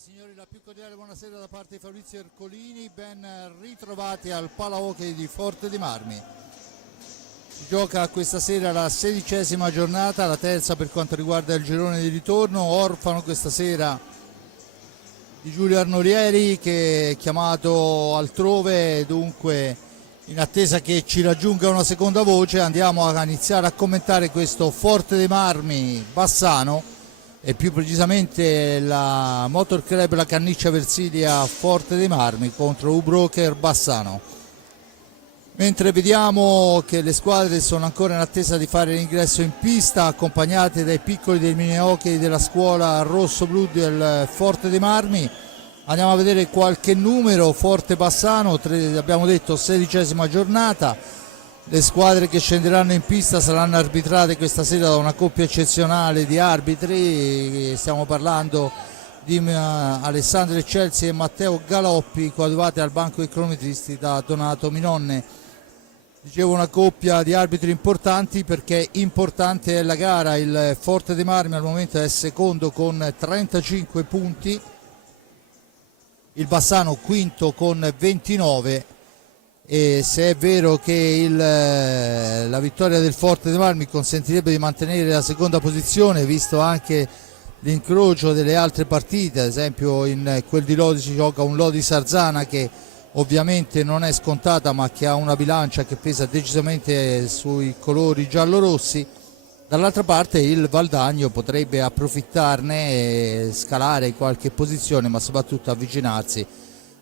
Signori, la più cordiale buonasera da parte di Fabrizio Ercolini, ben ritrovati al Palahockey di Forte dei Marmi. Si gioca questa sera la 16ª giornata, la terza per quanto riguarda il girone di ritorno. Orfano questa sera di Giulio Arnorieri, che è chiamato altrove, dunque in attesa che ci raggiunga una seconda voce andiamo a iniziare a commentare questo Forte dei Marmi Bassano, e più precisamente la Motor Club La Canniccia Versilia Forte dei Marmi contro U-Broker Bassano. Mentre vediamo che le squadre sono ancora in attesa di fare l'ingresso in pista, accompagnate dai piccoli del mini hockey della scuola rosso-blu del Forte dei Marmi, andiamo a vedere qualche numero. Forte Bassano, abbiamo detto 16ª giornata. Le squadre che scenderanno in pista saranno arbitrate questa sera da una coppia eccezionale di arbitri. Stiamo parlando di Alessandro Eccelsi e Matteo Galoppi, coadiuvati al banco dei cronometristi da Donato Minonne. Dicevo, una coppia di arbitri importanti perché importante è la gara. Il Forte dei Marmi al momento è secondo con 35 punti, il Bassano quinto con 29. E se è vero che la vittoria del Forte dei Marmi consentirebbe di mantenere la seconda posizione, visto anche l'incrocio delle altre partite, ad esempio in quel di Lodi si gioca un Lodi Sarzana che ovviamente non è scontata ma che ha una bilancia che pesa decisamente sui colori giallorossi, dall'altra parte il Valdagno potrebbe approfittarne e scalare qualche posizione, ma soprattutto avvicinarsi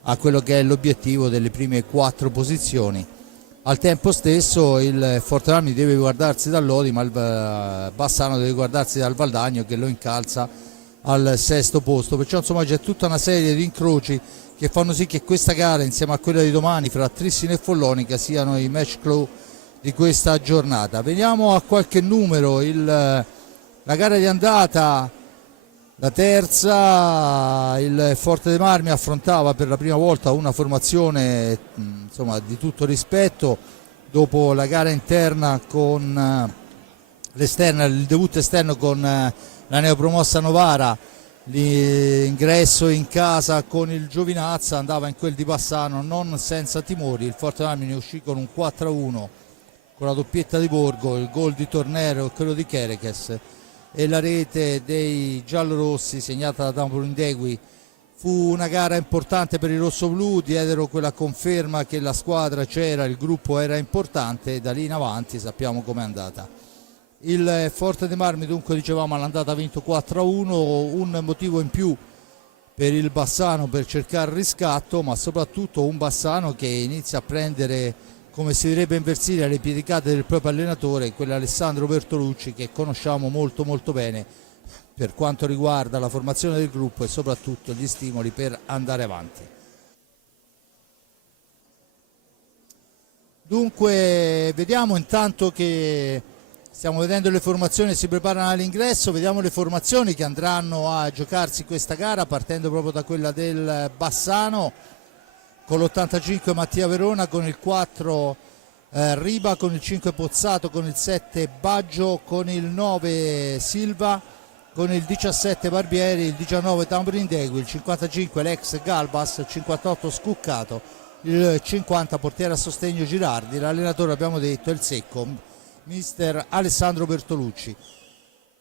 a quello che è l'obiettivo delle prime 4 posizioni. Al tempo stesso il Forte Marmi deve guardarsi dal Lodi, ma il Bassano deve guardarsi dal Valdagno che lo incalza al 6° posto, perciò insomma c'è tutta una serie di incroci che fanno sì che questa gara, insieme a quella di domani fra Trissino e Follonica, siano i match clou di questa giornata. Veniamo a qualche numero. La gara di andata, la terza, il Forte dei Marmi affrontava per la prima volta una formazione insomma di tutto rispetto dopo la gara interna con l'esterna, il debutto esterno con la neopromossa Novara. L'ingresso in casa con il Giovinazza andava in quel di Bassano non senza timori. Il Forte dei Marmi ne uscì con un 4-1 con la doppietta di Borgo, il gol di Tornero e quello di Chereches, e la rete dei giallorossi segnata da Tamburindegui. Fu una gara importante per i rossoblù, diedero quella conferma che la squadra c'era, il gruppo era importante, e da lì in avanti sappiamo com'è andata. Il Forte dei Marmi, dunque, dicevamo, all'andata ha vinto 4-1, un motivo in più per il Bassano per cercare riscatto, ma soprattutto un Bassano che inizia a prendere, come si direbbe in Versilia, le piedicate del proprio allenatore, quell'Alessandro Bertolucci che conosciamo molto molto bene per quanto riguarda la formazione del gruppo e soprattutto gli stimoli per andare avanti. Dunque vediamo, intanto che stiamo vedendo le formazioni, si preparano all'ingresso, vediamo le formazioni che andranno a giocarsi questa gara, partendo proprio da quella del Bassano, con l'85 Mattia Verona, con il 4 Riba, con il 5 Pozzato, con il 7 Baggio, con il 9 Silva, con il 17 Barbieri, il 19 Tamburindegui, il 55 l'ex Galbas, il 58 Scuccato, il 50 portiere a sostegno Girardi. L'allenatore, abbiamo detto, è il secco, mister Alessandro Bertolucci.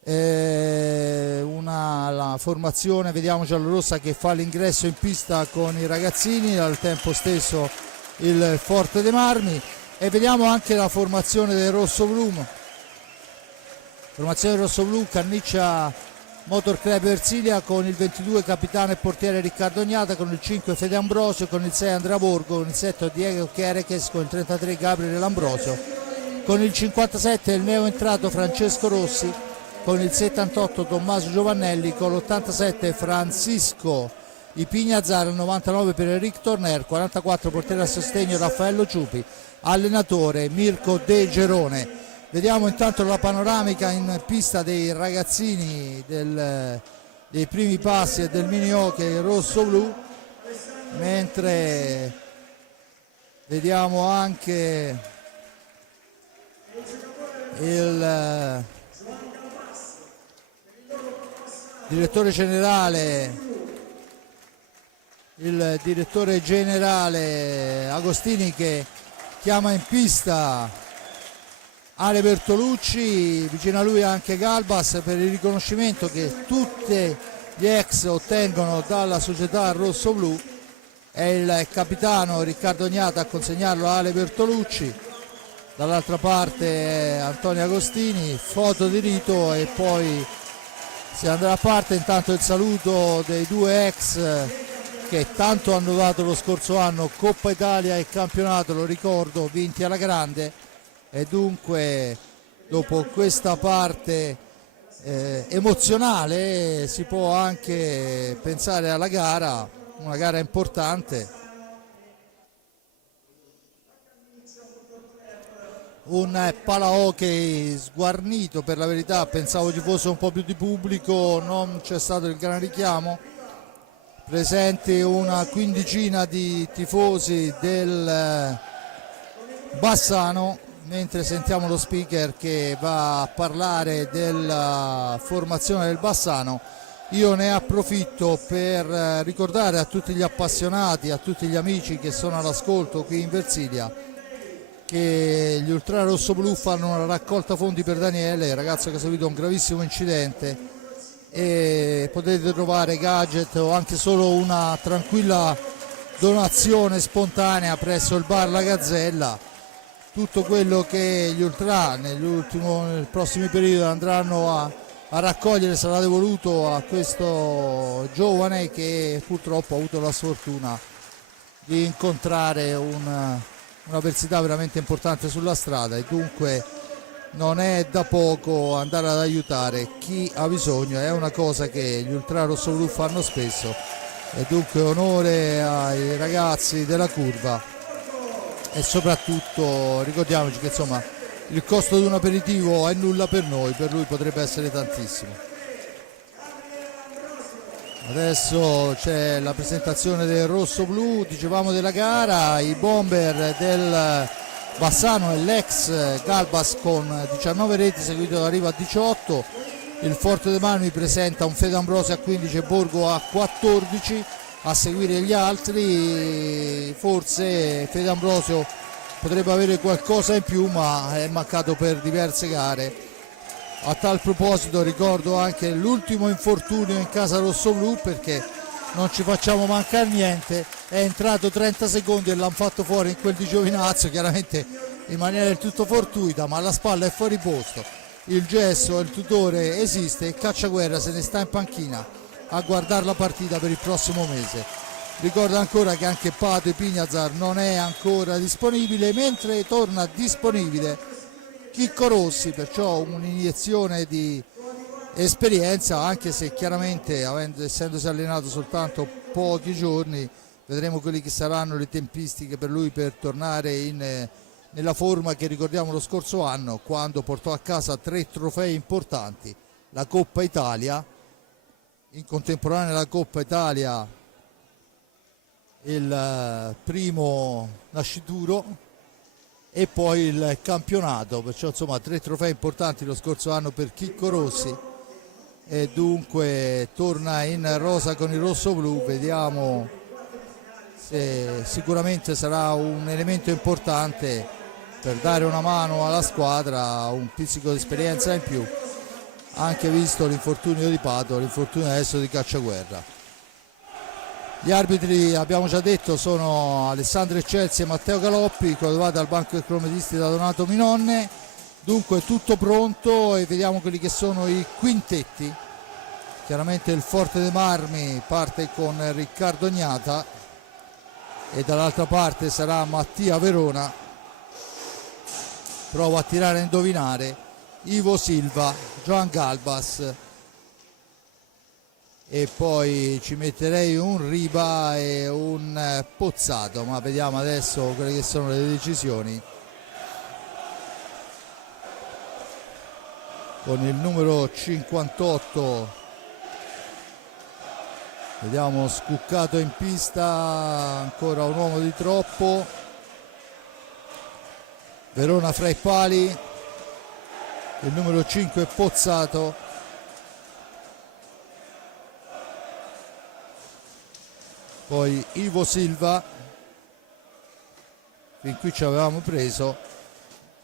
La formazione, vediamo, giallorossa che fa l'ingresso in pista con i ragazzini, al tempo stesso il Forte dei Marmi, e vediamo anche la formazione del rossoblù. Formazione rossoblù, Canniccia Motor Club Versilia, con il 22 capitano e portiere Riccardo Ognata, con il 5 Fede Ambrosio, con il 6 Andrea Borgo, con il 7 Diego Chereches, con il 33 Gabriele Ambrosio, con il 57 il neo entrato Francesco Rossi, con il 78 Tommaso Giovannelli, con l'87 Francisco Ipignazzaro, il 99 per Eric Torner, 44 portiere a sostegno Raffaello Ciupi, allenatore Mirko De Gerone. Vediamo intanto la panoramica in pista dei ragazzini dei primi passi e del mini hockey rosso-blu, mentre vediamo anche il direttore generale il direttore generale Agostini che chiama in pista Ale Bertolucci, vicino a lui anche Galbas per il riconoscimento che tutti gli ex ottengono dalla società rossoblu. È il capitano Riccardo Ognata a consegnarlo a Ale Bertolucci, dall'altra parte Antonio Agostini, foto di rito e poi si andrà a parte. Intanto il saluto dei due ex che tanto hanno dato lo scorso anno, Coppa Italia e campionato, lo ricordo, vinti alla grande, e dunque dopo questa parte emozionale si può anche pensare alla gara, una gara importante, un pala hockey sguarnito, per la verità pensavo ci fosse un po' più di pubblico, non c'è stato il gran richiamo, presenti una quindicina di tifosi del Bassano, mentre sentiamo lo speaker che va a parlare della formazione del Bassano. Io ne approfitto per ricordare a tutti gli appassionati, a tutti gli amici che sono all'ascolto qui in Versilia, che gli Ultra Rossoblu fanno una raccolta fondi per Daniele, ragazzo che ha subito un gravissimo incidente, e potete trovare gadget o anche solo una tranquilla donazione spontanea presso il bar La Gazzella. Tutto quello che gli Ultra nel prossimi periodi andranno a raccogliere sarà devoluto a questo giovane che purtroppo ha avuto la sfortuna di incontrare un'avversità veramente importante sulla strada, e dunque non è da poco andare ad aiutare chi ha bisogno, è una cosa che gli Ultra Rossoblu fanno spesso, e dunque onore ai ragazzi della curva. E soprattutto ricordiamoci che insomma il costo di un aperitivo è nulla per noi, per lui potrebbe essere tantissimo. Adesso c'è la presentazione del Rossoblu, dicevamo della gara, i bomber del Bassano e l'ex Galbas con 19 reti, seguito da Riva a 18, il Forte dei Marmi presenta un Fede Ambrosi a 15 e Borgo a 14, a seguire gli altri. Forse Fede Ambrosio potrebbe avere qualcosa in più, ma è mancato per diverse gare. A tal proposito ricordo anche l'ultimo infortunio in casa rossoblu, perché non ci facciamo mancare niente, è entrato 30 secondi e l'hanno fatto fuori in quel di Giovinazzo, chiaramente in maniera del tutto fortuita, ma la spalla è fuori posto, il gesso, il tutore esiste, e Cacciaguerra se ne sta in panchina a guardare la partita per il prossimo mese. Ricordo ancora che anche Pato e Pignazar non è ancora disponibile, mentre torna disponibile Chicco Rossi, perciò un'iniezione di esperienza, anche se chiaramente essendosi allenato soltanto pochi giorni vedremo quelli che saranno le tempistiche per lui per tornare nella forma che ricordiamo lo scorso anno, quando portò a casa 3 trofei importanti, la Coppa Italia, in contemporanea alla Coppa Italia il primo nascituro e poi il campionato, perciò insomma 3 trofei importanti lo scorso anno per Chicco Rossi, e dunque torna in rosa con il rossoblu. Vediamo se sicuramente sarà un elemento importante per dare una mano alla squadra, un pizzico di esperienza in più, anche visto l'infortunio di Pato, l'infortunio adesso di Cacciaguerra. Gli arbitri, abbiamo già detto, sono Alessandro Eccelsi e Matteo Galoppi, coadiuvati al banco dei cromatisti da Donato Minonne. Dunque tutto pronto e vediamo quelli che sono i quintetti. Chiaramente il Forte dei Marmi parte con Riccardo Ognata e dall'altra parte sarà Mattia Verona. Provo a tirare a indovinare: Ivo Silva, Joan Galbas, e poi ci metterei un Riba e un Pozzato, ma vediamo adesso quelle che sono le decisioni. Con il numero 58 vediamo Scuccato in pista, ancora un uomo di troppo, Verona fra i pali, il numero 5 Pozzato, poi Ivo Silva, fin qui ci avevamo preso,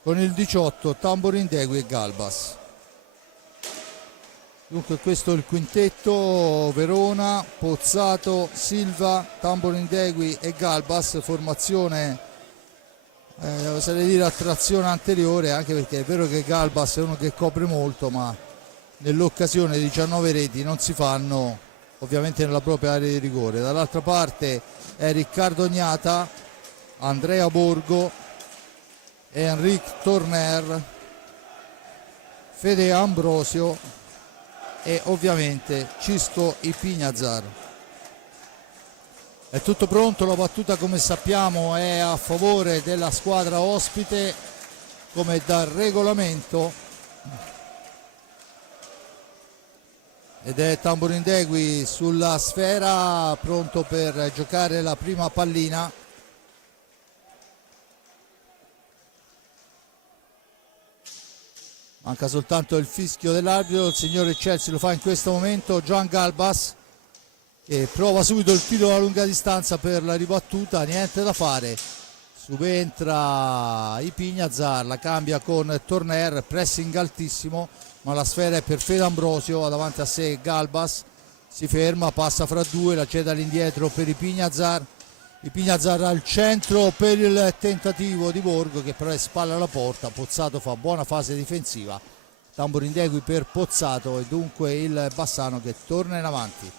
con il 18 Tamborindegui e Galbas. Dunque questo è il quintetto: Verona, Pozzato, Silva, Tamborindegui e Galbas, formazione oserei dire a trazione anteriore, anche perché è vero che Galbas è uno che copre molto, ma nell'occasione 19 reti non si fanno ovviamente nella propria area di rigore. Dall'altra parte è Riccardo Gnata, Andrea Borgo, Enric Torner, Fede Ambrosio e ovviamente Cisco Ipignazar. È tutto pronto, la battuta come sappiamo è a favore della squadra ospite come dal regolamento, ed è Tamborindegui sulla sfera pronto per giocare la prima pallina. Manca soltanto il fischio dell'arbitro, il signore Chelsea lo fa in questo momento. Gian Galbas che prova subito il tiro a lunga distanza per la ribattuta, niente da fare, subentra Ipignazar, la cambia con Torner, pressing altissimo, ma la sfera è per Fede Ambrosio, ha davanti a sé Galbas, si ferma, passa fra due, la cede all'indietro per Ipignazar. Ipignazar al centro per il tentativo di Borgo che però è spalla alla porta. Pozzato fa buona fase difensiva, Tamborindegui per Pozzato e dunque il Bassano che torna in avanti.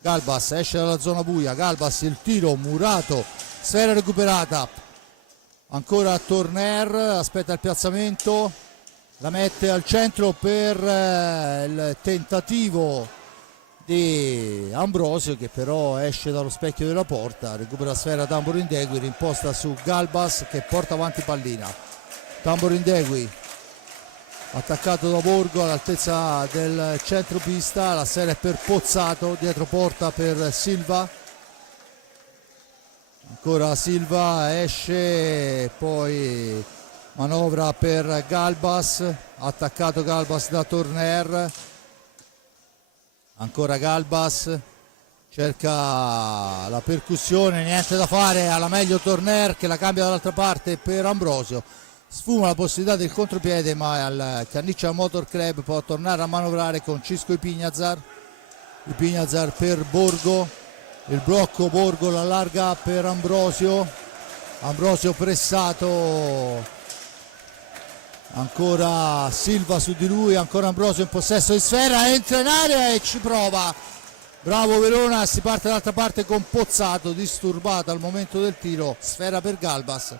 Galbas esce dalla zona buia, Galbas il tiro murato, sfera recuperata, ancora Torner, aspetta il piazzamento, la mette al centro per il tentativo di Ambrosio che però esce dallo specchio della porta, recupera la sfera Tamborindegui, rimposta su Galbas che porta avanti pallina. Tamborindegui attaccato da Borgo all'altezza del centropista, la sfera è per Pozzato, dietro porta per Silva, ancora Silva esce, poi manovra per Galbas, attaccato Galbas da Torner, ancora Galbas, cerca la percussione, niente da fare, alla meglio Torner che la cambia dall'altra parte per Ambrosio, sfuma la possibilità del contropiede ma al Canniccia Motor Club può tornare a manovrare con Cisco Ipignazar. Ipignazar per Borgo, il blocco, Borgo la allarga per Ambrosio, Ambrosio pressato, ancora Silva su di lui, ancora Ambrosio in possesso di sfera, entra in area e ci prova, bravo Verona, si parte dall'altra parte con Pozzato disturbato al momento del tiro, sfera per Galbas,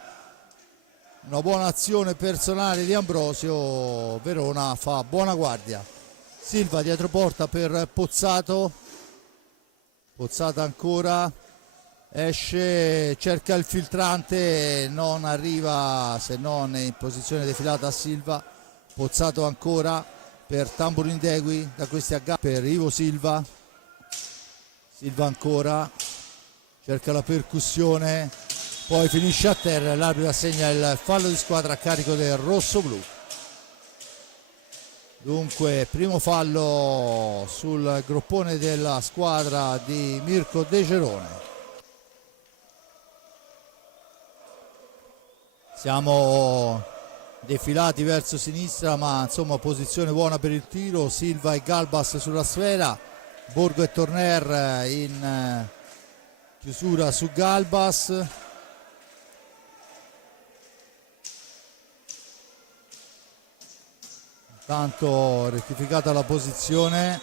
una buona azione personale di Ambrosio, Verona fa buona guardia. Silva dietro porta per Pozzato, Pozzato ancora, esce, cerca il filtrante, non arriva se non in posizione defilata a Silva. Pozzato ancora per Tamborindegui, da questi agganci per Ivo Silva, Silva ancora, cerca la percussione, poi finisce a terra, l'arbitro assegna il fallo di squadra a carico del rosso-blu. Dunque primo fallo sul groppone della squadra di Mirko De Gerone. Siamo defilati verso sinistra ma insomma posizione buona per il tiro, Silva e Galbas sulla sfera, Borgo e Torner in chiusura su Galbas. Intanto rettificata la posizione,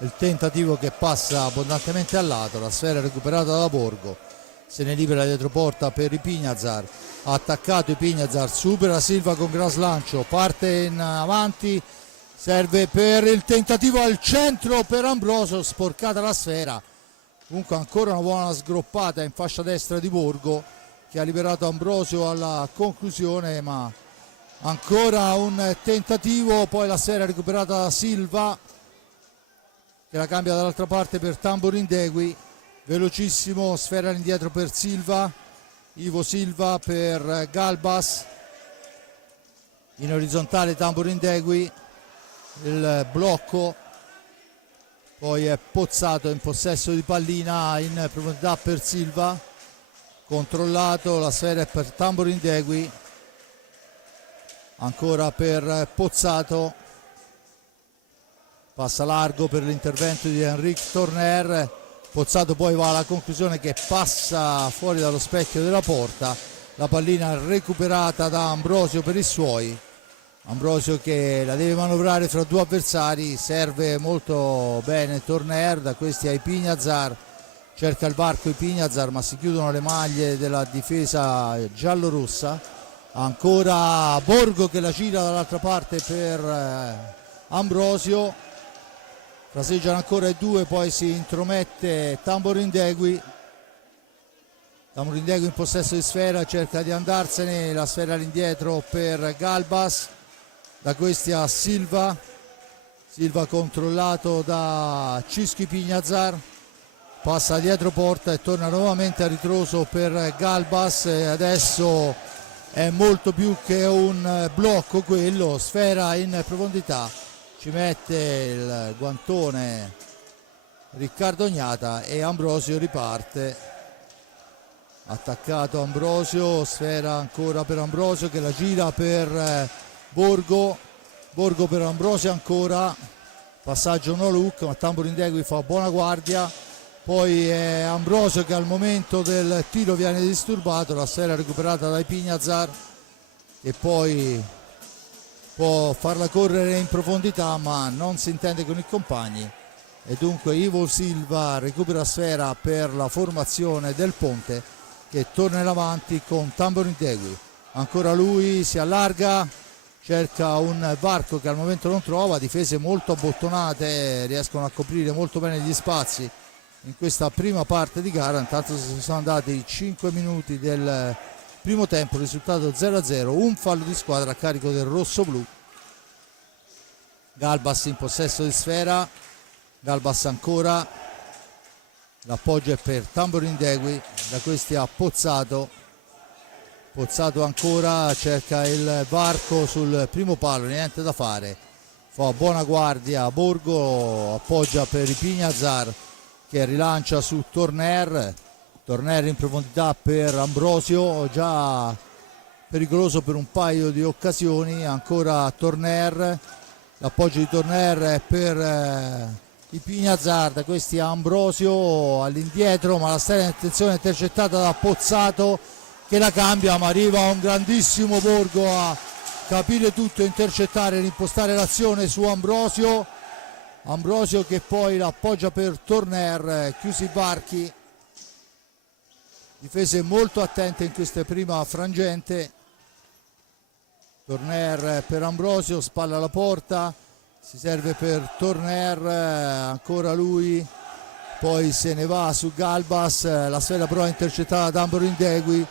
il tentativo che passa abbondantemente al lato, la sfera recuperata da Borgo, se ne libera dietro porta per Ipignazar, ha attaccato Ipignazar, supera Silva con gran slancio, parte in avanti, serve per il tentativo al centro per Ambrosio, sporcata la sfera, comunque ancora una buona sgroppata in fascia destra di Borgo che ha liberato Ambrosio alla conclusione, ma ancora un tentativo, poi la sfera recuperata da Silva che la cambia dall'altra parte per Tamborindegui, velocissimo, sfera all'indietro per Silva, Ivo Silva per Galbas, in orizzontale Tamborindegui, il blocco poi è Pozzato in possesso di pallina in profondità per Silva, controllato, la sfera è per Tamborindegui, ancora per Pozzato, passa largo per l'intervento di Enric Torner, Pozzato poi va alla conclusione che passa fuori dallo specchio della porta, la pallina recuperata da Ambrosio per i suoi, Ambrosio che la deve manovrare fra due avversari, serve molto bene Torner, da questi ai Pignazar, cerca il varco Pignazar ma si chiudono le maglie della difesa giallorossa, ancora Borgo che la gira dall'altra parte per Ambrosio, fraseggiano ancora i due, poi si intromette Tamborindegui in possesso di sfera, cerca di andarsene, la sfera all'indietro per Galbas, da questi a Silva controllato da Cischi Pignazar, passa dietro porta e torna nuovamente a ritroso per Galbas, e adesso è molto più che un blocco quello, sfera in profondità, ci mette il guantone Riccardo Ognata e Ambrosio riparte, attaccato Ambrosio, sfera ancora per Ambrosio che la gira per Borgo per Ambrosio ancora, passaggio no look ma Tamborindegui fa buona guardia, poi è Ambrosio che al momento del tiro viene disturbato, la sfera recuperata dai Pignazar e poi può farla correre in profondità ma non si intende con i compagni e dunque Ivo Silva recupera sfera per la formazione del Ponte che torna in avanti con Tamborindegui, ancora lui si allarga, cerca un varco che al momento non trova, difese molto abbottonate, riescono a coprire molto bene gli spazi in questa prima parte di gara, intanto si sono andati 5 minuti del primo tempo, risultato 0-0, un fallo di squadra a carico del rossoblu. Galbas in possesso di sfera, Galbas ancora, l'appoggio è per Tamborindegui, da questi a Pozzato ancora, cerca il varco sul primo palo, niente da fare, fa buona guardia Borgo, appoggia per i Pignazar che rilancia su Torner in profondità per Ambrosio, già pericoloso per un paio di occasioni, ancora Torner, l'appoggio di Torner è per i Pignazar, da questi a Ambrosio all'indietro ma la stessa attenzione intercettata da Pozzato che la cambia, ma arriva un grandissimo Borgo a capire tutto, intercettare, rimpostare l'azione su Ambrosio che poi l'appoggia per Torner, chiusi i varchi, difese molto attente in questa prima frangente, Torner per Ambrosio, spalla alla porta, si serve per Torner, ancora lui, poi se ne va su Galbas, la sfera però è intercettata da Tamborindegui,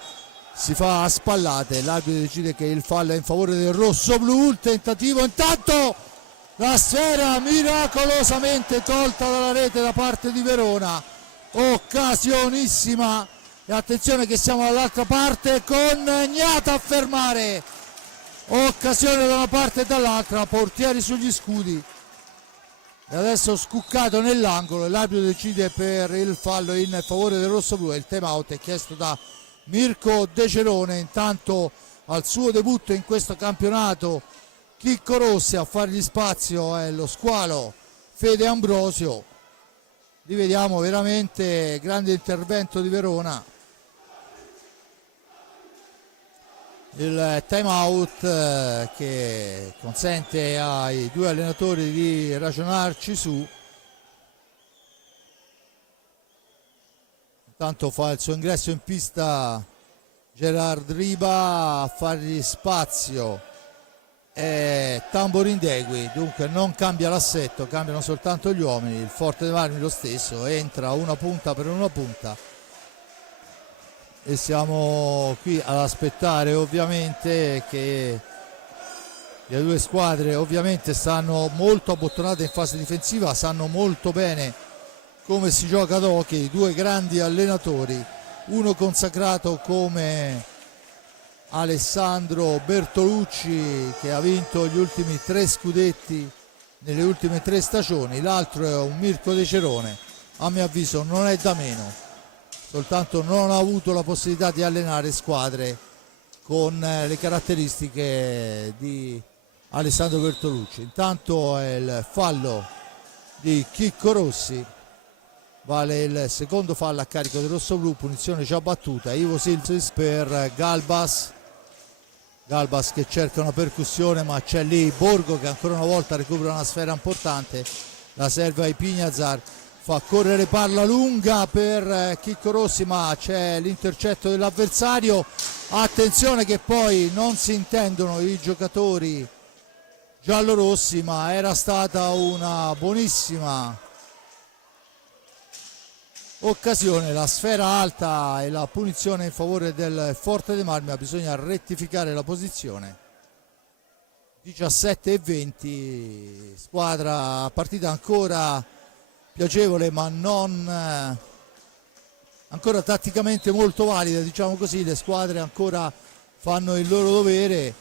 si fa a spallate, l'arbitro decide che il fallo è in favore del rosso-blu, il tentativo, intanto la sfera miracolosamente tolta dalla rete da parte di Verona, occasionissima, e attenzione che siamo dall'altra parte con Gnata a fermare, occasione da una parte e dall'altra, portieri sugli scudi e adesso scuccato nell'angolo, l'arbitro decide per il fallo in favore del rosso-blu e il time out è chiesto da Mirko De Cerone. Intanto al suo debutto in questo campionato Chicco Rossi, a fargli spazio è lo squalo Fede Ambrosio, rivediamo veramente grande intervento di Verona, il time out che consente ai due allenatori di ragionarci su. Intanto fa il suo ingresso in pista Gerard Riba, a fargli spazio Tamborindegui, dunque non cambia l'assetto, cambiano soltanto gli uomini, il Forte dei Marmi lo stesso, entra una punta per una punta e siamo qui ad aspettare ovviamente che le due squadre ovviamente stanno molto abbottonate in fase difensiva, sanno molto bene come si gioca ad hockey, due grandi allenatori, uno consacrato come Alessandro Bertolucci che ha vinto gli ultimi 3 scudetti nelle ultime 3 stagioni, l'altro è un Mirko De Cerone, a mio avviso non è da meno, soltanto non ha avuto la possibilità di allenare squadre con le caratteristiche di Alessandro Bertolucci. Intanto è il fallo di Chicco Rossi, vale il secondo fallo a carico del rossoblu, punizione già battuta. Ivo Silvis per Galbas che cerca una percussione, ma c'è lì Borgo che ancora una volta recupera una sfera importante, la serve ai Pignazar, fa correre palla lunga per Chicco Rossi, ma c'è l'intercetto dell'avversario. Attenzione che poi non si intendono i giocatori giallorossi, ma era stata una buonissima occasione, la sfera alta e la punizione in favore del Forte dei Marmi. Bisogna rettificare la posizione. 17-20, squadra, partita ancora piacevole ma non ancora tatticamente molto valida, diciamo così. Le squadre ancora fanno il loro dovere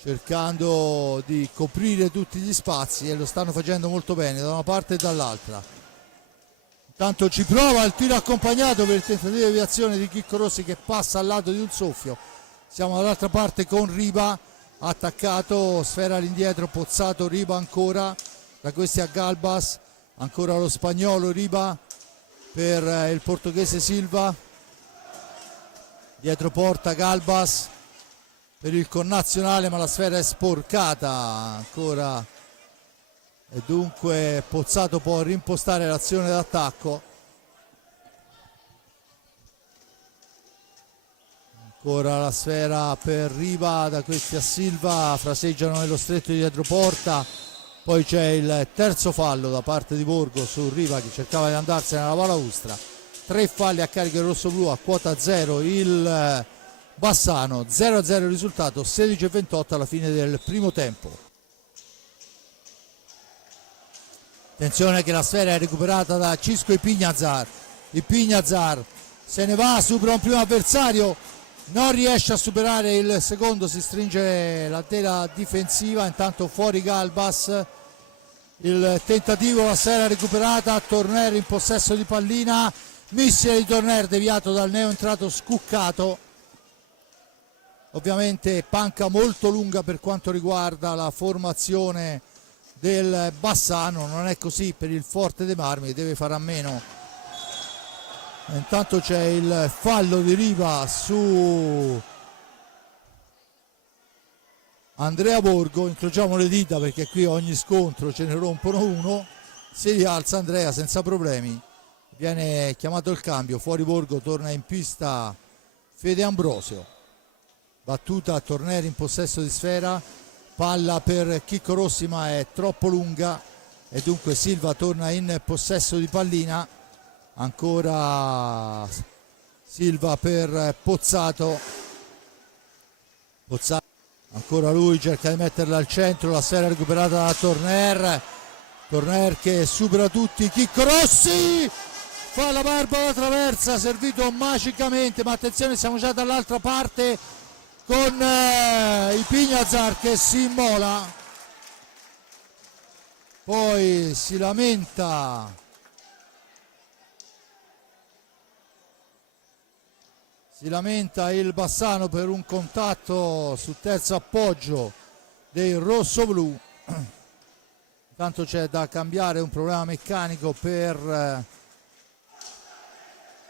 cercando di coprire tutti gli spazi e lo stanno facendo molto bene da una parte e dall'altra. Intanto ci prova il tiro accompagnato per il tentativo di deviazione di Chicco Rossi che passa al lato di un soffio. Siamo dall'altra parte con Riba, attaccato, sfera all'indietro, Pozzato, Riba ancora, da questi a Galbas, ancora lo spagnolo Riba per il portoghese Silva, dietro porta Galbas per il connazionale, ma la sfera è sporcata ancora e dunque Pozzato può rimpostare l'azione d'attacco. Ancora la sfera per Riva, da questi a Silva, fraseggiano nello stretto di dietro porta, poi c'è il terzo fallo da parte di Borgo su Riva che cercava di andarsene alla balaustra. 3 falli a carico del rossoblu, a quota 0 il Bassano, 0-0 il risultato, 16-28 alla fine del primo tempo. Attenzione che la sfera è recuperata da Cisco Ipignazar. Ipignazar se ne va, supera un primo avversario, non riesce a superare il secondo, si stringe la tela difensiva. Intanto fuori Galbas, il tentativo, la sfera recuperata, Torner in possesso di pallina, missile di Torner deviato dal neo entrato Scuccato. Ovviamente panca molto lunga per quanto riguarda la formazione del Bassano, non è così per il Forte dei Marmi, deve fare a meno. Intanto c'è il fallo di Riva su Andrea Borgo, incrociamo le dita perché qui ogni scontro ce ne rompono uno. Si rialza Andrea senza problemi, viene chiamato il cambio, fuori Borgo, torna in pista Fede Ambrosio, battuta a Torneri in possesso di sfera, palla per Chicco Rossi ma è troppo lunga e dunque Silva torna in possesso di pallina. Ancora Silva per Pozzato, ancora lui cerca di metterla al centro, la sfera recuperata da Torner che supera tutti, Chicco Rossi fa la barba alla traversa, servito magicamente, ma attenzione, siamo già dall'altra parte con i Pignazar che si immola, poi si lamenta il Bassano per un contatto sul terzo appoggio dei rossoblù. Intanto c'è da cambiare un problema meccanico per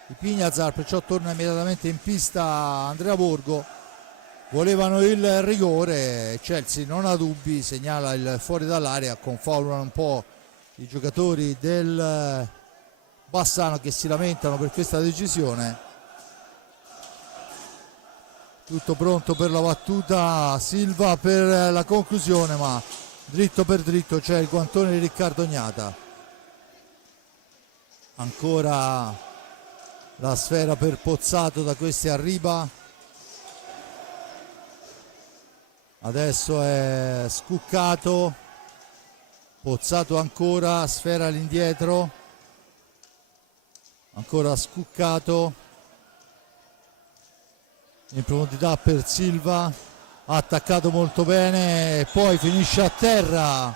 i Pignazar, perciò torna immediatamente in pista Andrea Borgo. Volevano il rigore, Chelsea non ha dubbi, segnala il fuori dall'area, confaulano un po' i giocatori del Bassano che si lamentano per questa decisione. Tutto pronto per la battuta, Silva per la conclusione, ma dritto per dritto c'è il guantone di Riccardo Gnata. Ancora la sfera per Pozzato, da questi arriva. Adesso è Scuccato, Pozzato ancora, sfera all'indietro, ancora Scuccato, in profondità per Silva, ha attaccato molto bene e poi finisce a terra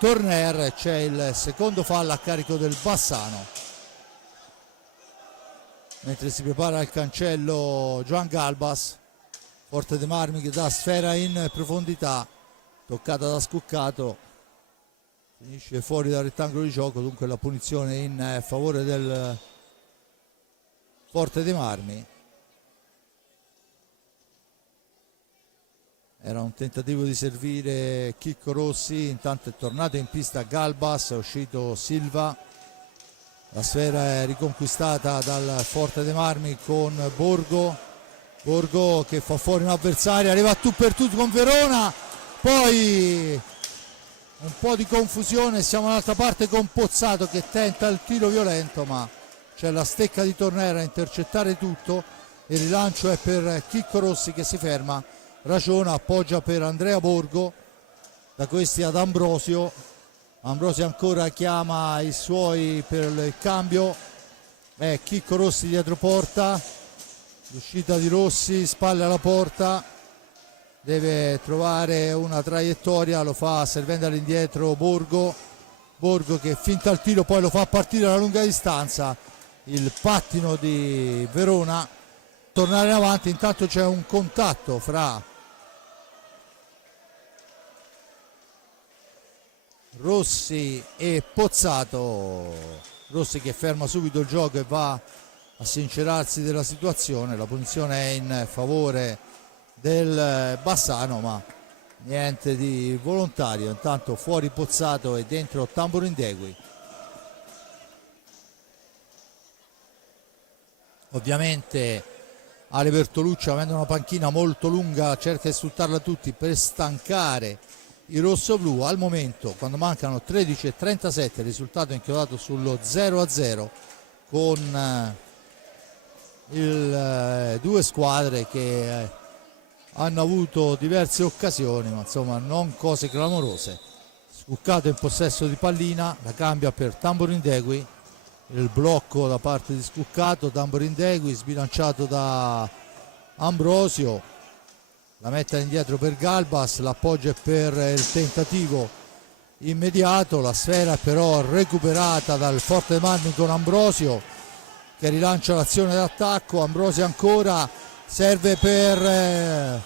Torner. C'è il secondo fallo a carico del Bassano, mentre si prepara il cancello Joan Galbas. Forte dei Marmi che dà sfera in profondità, toccata da Scuccato, finisce fuori dal rettangolo di gioco, dunque la punizione in favore del Forte dei Marmi. Era un tentativo di servire Chicco Rossi, intanto è tornato in pista Galbas, è uscito Silva, la sfera è riconquistata dal Forte dei Marmi con Borgo che fa fuori un avversario, arriva a tu per tu con Verona, poi un po' di confusione, siamo dall'altra parte con Pozzato che tenta il tiro violento, ma c'è la stecca di Tornera a intercettare tutto. Il rilancio è per Chicco Rossi che si ferma, ragiona, appoggia per Andrea Borgo, da questi ad Ambrosio ancora chiama i suoi per il cambio, Chicco Rossi dietro porta, l'uscita di Rossi, spalle alla porta, deve trovare una traiettoria, lo fa servendo all'indietro Borgo che finta il tiro, poi lo fa partire alla lunga distanza, il pattino di Verona, tornare in avanti. Intanto c'è un contatto fra Rossi e Pozzato, Rossi che ferma subito il gioco e va a sincerarsi della situazione. La punizione è in favore del Bassano, ma niente di volontario. Intanto fuori Pozzato e dentro Tamburindegui. Ovviamente Ale Bertolucci, avendo una panchina molto lunga, cerca di sfruttarla tutti per stancare i rossoblù. Al momento, quando mancano 13:37, il risultato è inchiodato sullo 0-0 con due squadre che hanno avuto diverse occasioni, ma insomma non cose clamorose. Scuccato in possesso di pallina, la cambia per Tamburindegui, il blocco da parte di Scuccato, Tamburindegui sbilanciato da Ambrosio, la mette indietro per Galbas, l'appoggia per il tentativo immediato, la sfera però recuperata dal Forte dei Marmi con Ambrosio che rilancia l'azione d'attacco. Ambrosio ancora, serve per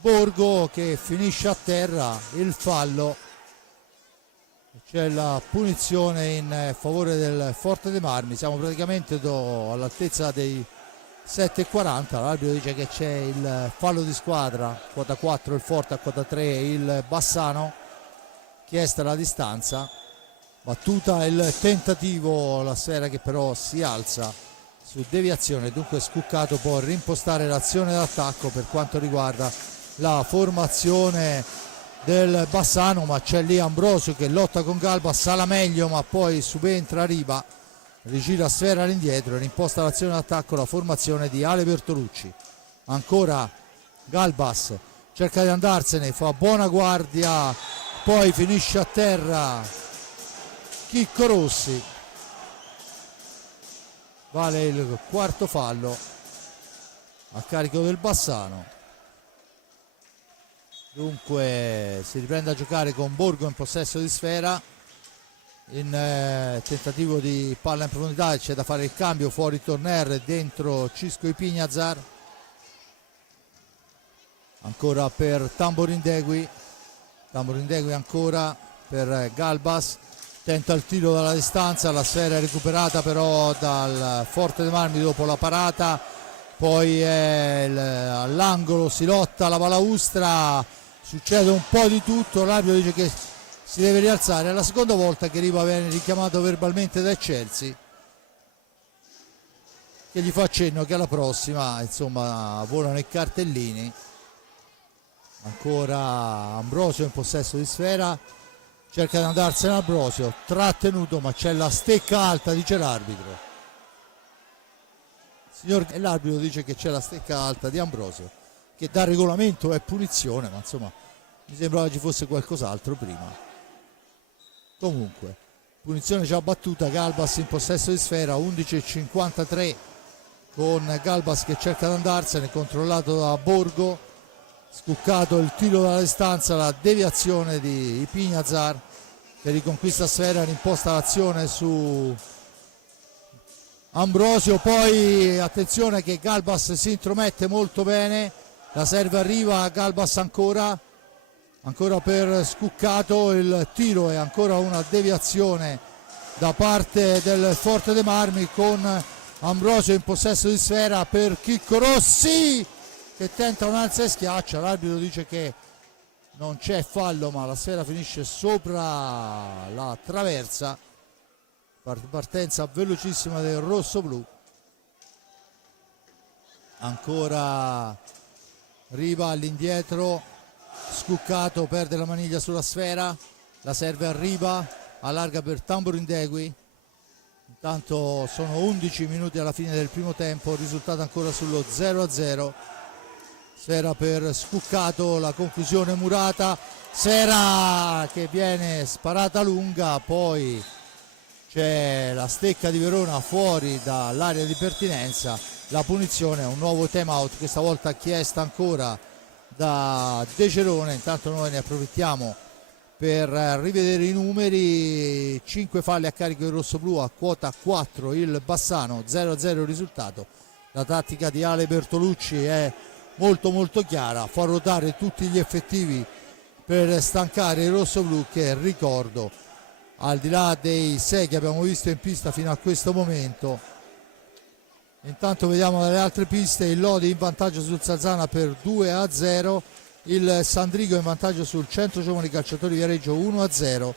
Borgo che finisce a terra, il fallo, c'è la punizione in favore del Forte dei Marmi. Siamo praticamente all'altezza dei 7:40, l'arbitro dice che c'è il fallo di squadra, quota 4 il Forte, a quota 3 il Bassano, chiesta la distanza, battuta il tentativo, la sfera che però si alza su deviazione, dunque Scuccato può rimpostare l'azione d'attacco per quanto riguarda la formazione del Bassano, ma c'è lì Ambrosio che lotta con Galba, sala meglio ma poi subentra Riva, rigira sfera all'indietro e rimposta l'azione d'attacco la formazione di Ale Bertolucci. Ancora Galbas cerca di andarsene, fa buona guardia, poi finisce a terra Chicco Rossi, vale il quarto fallo a carico del Bassano. Dunque si riprende a giocare con Borgo in possesso di sfera, in tentativo di palla in profondità, c'è da fare il cambio, fuori Torner, dentro Cisco Ipignazar, ancora per Tamburindegui ancora per Galbas, tenta il tiro dalla distanza, la sfera è recuperata però dal Forte dei Marmi dopo la parata, poi all'angolo si lotta la balaustra, succede un po' di tutto, l'arbitro dice che si deve rialzare, è la seconda volta che Riva viene richiamato verbalmente da Chelsea, che gli fa accenno che alla prossima insomma volano i cartellini. Ancora Ambrosio in possesso di sfera, cerca di andarsene Ambrosio, trattenuto ma c'è la stecca alta, dice l'arbitro. L'arbitro dice che c'è la stecca alta di Ambrosio, che da regolamento è punizione, ma insomma mi sembrava ci fosse qualcos'altro prima. Comunque punizione già battuta, Galbas in possesso di sfera, 11:53 con Galbas che cerca di andarsene, controllato da Borgo, Scuccato il tiro dalla distanza, la deviazione di Ipiñazar che riconquista sfera, rimposta l'azione su Ambrosio. Poi attenzione che Galbas si intromette molto bene, la serve arriva, Galbas ancora per Scuccato, il tiro è ancora una deviazione da parte del Forte dei Marmi, con Ambrosio in possesso di sfera per Chicco Rossi che tenta un'alza e schiaccia. L'arbitro dice che non c'è fallo, ma la sfera finisce sopra la traversa. Partenza velocissima del rosso-blu. Ancora Riva all'indietro, Scuccato perde la maniglia sulla sfera, la serve a Riva, allarga per Tamborindegui. Intanto sono 11 minuti alla fine del primo tempo, risultato ancora sullo 0-0. Sfera per Scuccato, la conclusione murata, sfera che viene sparata lunga, poi c'è la stecca di Verona fuori dall'area di pertinenza, la punizione, un nuovo time out, questa volta chiesta ancora da De Cerone. Intanto noi ne approfittiamo per rivedere i numeri: 5 falli a carico del rossoblu, a quota 4 il Bassano, 0-0 il risultato. La tattica di Ale Bertolucci è molto chiara: far ruotare tutti gli effettivi per stancare il rossoblu, che ricordo, al di là dei 6 che abbiamo visto in pista fino a questo momento. Intanto vediamo dalle altre piste: il Lodi in vantaggio sul Sarzana per 2-0, il Sandrigo in vantaggio sul Centro Giovani Calciatori Viareggio 1-0,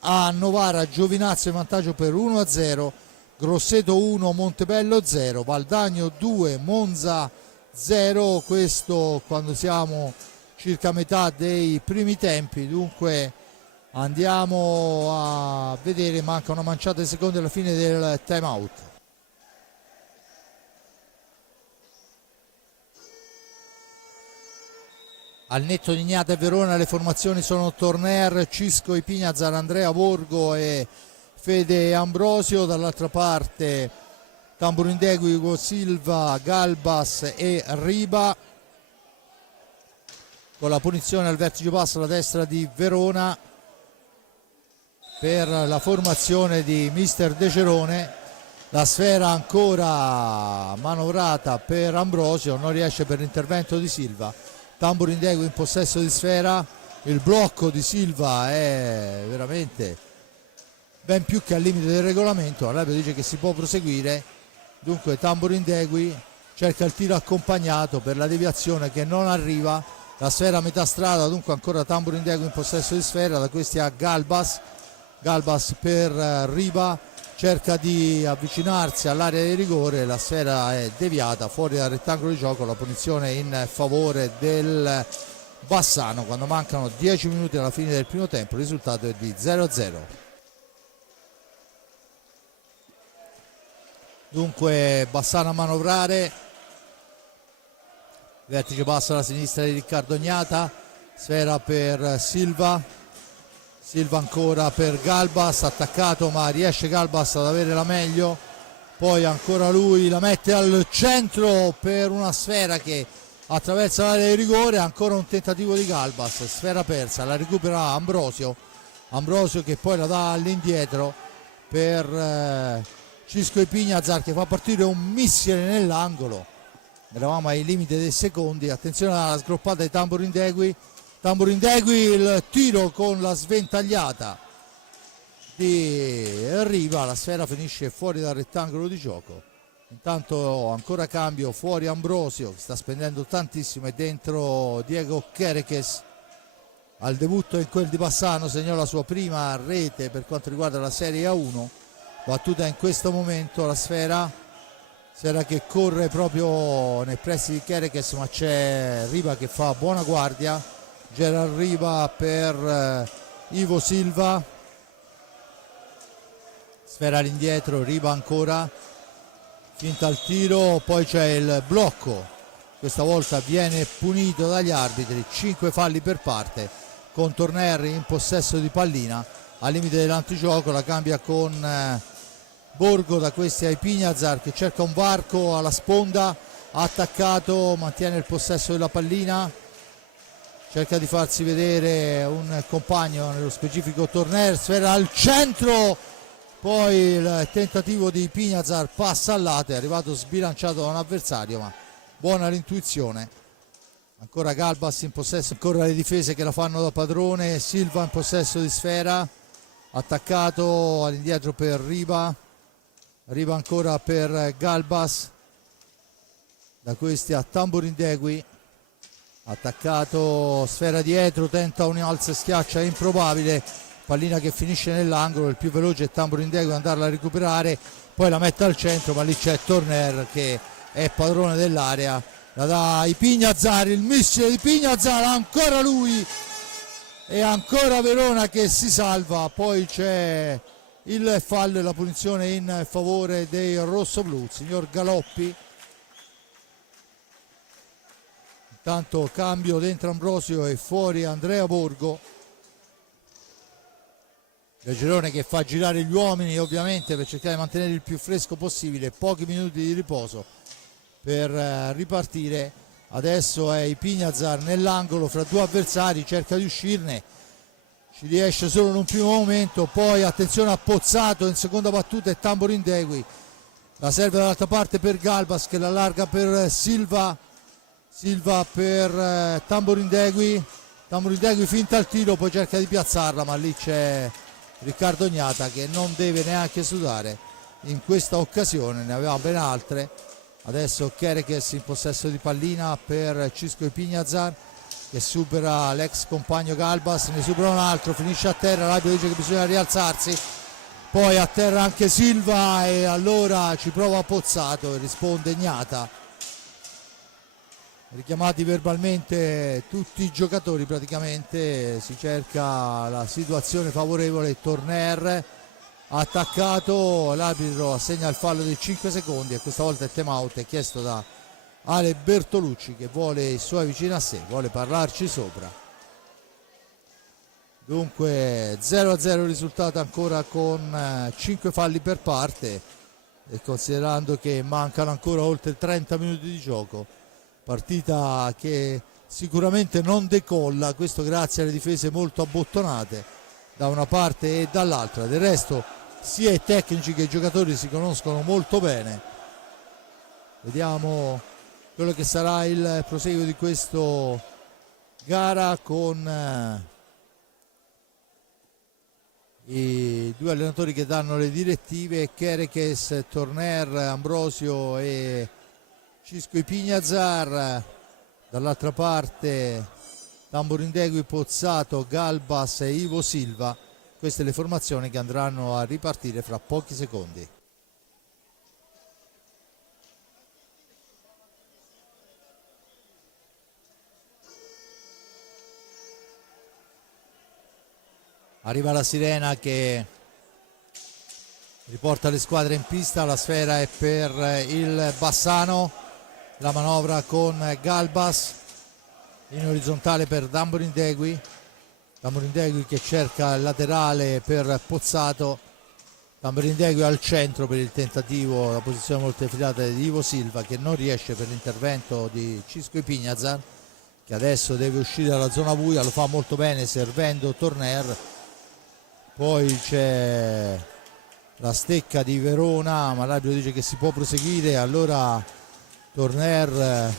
a Novara Giovinazzo in vantaggio per 1-0, Grosseto 1 Montebello 0, Valdagno 2 Monza 0, questo quando siamo circa a metà dei primi tempi. Dunque andiamo a vedere, manca una manciata di secondi alla fine del time out. Al netto di Ignata e Verona le formazioni sono Torner, Cisco, Ipiñazar, Andrea Borgo e Fede Ambrosio. Dall'altra parte Tamborindegui, Ugo Silva, Galbas e Riba, con la punizione al vertice basso alla destra di Verona per la formazione di mister De Cerone. La sfera ancora manovrata per Ambrosio, non riesce per l'intervento di Silva. Tamborindegui in possesso di sfera, il blocco di Silva è veramente ben più che al limite del regolamento. L'arbitro dice che si può proseguire, dunque Tamborindegui cerca il tiro accompagnato per la deviazione che non arriva, la sfera a metà strada, dunque ancora Tamborindegui in possesso di sfera, da questi a Galbas per Riba, cerca di avvicinarsi all'area di rigore, la sfera è deviata fuori dal rettangolo di gioco, la punizione in favore del Bassano quando mancano 10 minuti alla fine del primo tempo. Il risultato è di 0-0. Dunque Bassano a manovrare, vertice basso alla sinistra di Riccardo Ignata, sfera per Silva ancora per Galbas, attaccato ma riesce Galbas ad avere la meglio, poi ancora lui la mette al centro per una sfera che attraversa l'area di rigore, ancora un tentativo di Galbas, sfera persa, la recupera Ambrosio che poi la dà all'indietro per Cisco Ipiñazar, che fa partire un missile nell'angolo. Eravamo ai limiti dei secondi, attenzione alla sgroppata di Tamborindegui, il tiro con la sventagliata di Riva, la sfera finisce fuori dal rettangolo di gioco. Intanto ancora cambio, fuori Ambrosio che sta spendendo tantissimo, e dentro Diego Quereques. Al debutto in quel di Bassano segnò la sua prima rete per quanto riguarda la Serie A1, battuta in questo momento la sfera che corre proprio nei pressi di Quereques, ma c'è Riva che fa buona guardia. Gerard Riva per Ivo Silva, sfera all'indietro, Riva ancora, finta il tiro, poi c'è il blocco, questa volta viene punito dagli arbitri, 5 falli per parte, con Torner in possesso di pallina al limite dell'antigioco, la cambia con Borgo, da questi a Ipiñazar che cerca un varco alla sponda, attaccato, mantiene il possesso della pallina, cerca di farsi vedere un compagno, nello specifico Torner, sfera al centro, poi il tentativo di Pignazar passa al lato, è arrivato sbilanciato da un avversario, ma buona l'intuizione. Ancora Galbas in possesso, ancora le difese che la fanno da padrone, Silva in possesso di sfera, attaccato all'indietro per Riva ancora per Galbas, da questi a Tamborindegui, attaccato, sfera dietro, tenta un alzo e schiaccia improbabile, pallina che finisce nell'angolo, il più veloce è Tamborindegui ad andarla a recuperare, poi la mette al centro, ma lì c'è Torner che è padrone dell'area, la dà a Pignazar, il missile di Pignazar, ancora lui e ancora Verona che si salva. Poi c'è il fallo e la punizione in favore dei rossoblù, signor Galoppi. Intanto cambio dentro Ambrosio e fuori Andrea Borgo. Gagerone che fa girare gli uomini ovviamente per cercare di mantenere il più fresco possibile, pochi minuti di riposo per ripartire. Adesso è Pignazar nell'angolo fra due avversari, cerca di uscirne, ci riesce solo in un primo momento, poi attenzione a Pozzato in seconda battuta e Tamborindegui, la serve dall'altra parte per Galbas che l'allarga per Silva per Tamborindegui finta il tiro, poi cerca di piazzarla, ma lì c'è Riccardo Gnata che non deve neanche sudare in questa occasione, ne aveva ben altre. Adesso Kerekes in possesso di pallina per Cisco e Pignazar che supera l'ex compagno Galbas, ne supera un altro, finisce a terra, l'arbitro dice che bisogna rialzarsi, poi a terra anche Silva e allora ci prova Pozzato e risponde Gnata. Richiamati verbalmente tutti i giocatori, praticamente si cerca la situazione favorevole. Torner attaccato, l'arbitro assegna il fallo di 5 secondi e questa volta il time out è chiesto da Ale Bertolucci che vuole i suoi vicini a sé, vuole parlarci sopra. Dunque 0-0 il risultato ancora con 5 falli per parte e considerando che mancano ancora oltre 30 minuti di gioco, partita che sicuramente non decolla, questo grazie alle difese molto abbottonate da una parte e dall'altra. Del resto sia i tecnici che i giocatori si conoscono molto bene. Vediamo quello che sarà il proseguo di questa gara con i due allenatori che danno le direttive, Kerekes, Torner, Ambrosio e Cisco Pignazar, dall'altra parte Tamborindegui, Pozzato, Galbas e Ivo Silva. Queste le formazioni che andranno a ripartire fra pochi secondi. Arriva la sirena che riporta le squadre in pista, la sfera è per il Bassano, la manovra con Galbas in orizzontale per Tamborindegui che cerca il laterale per Pozzato, Tamborindegui al centro per il tentativo, la posizione molto effilata di Ivo Silva che non riesce per l'intervento di Cisco Pignazar che adesso deve uscire dalla zona buia, lo fa molto bene servendo Torner. Poi c'è la stecca di Verona, ma l'arbitro dice che si può proseguire, allora Torner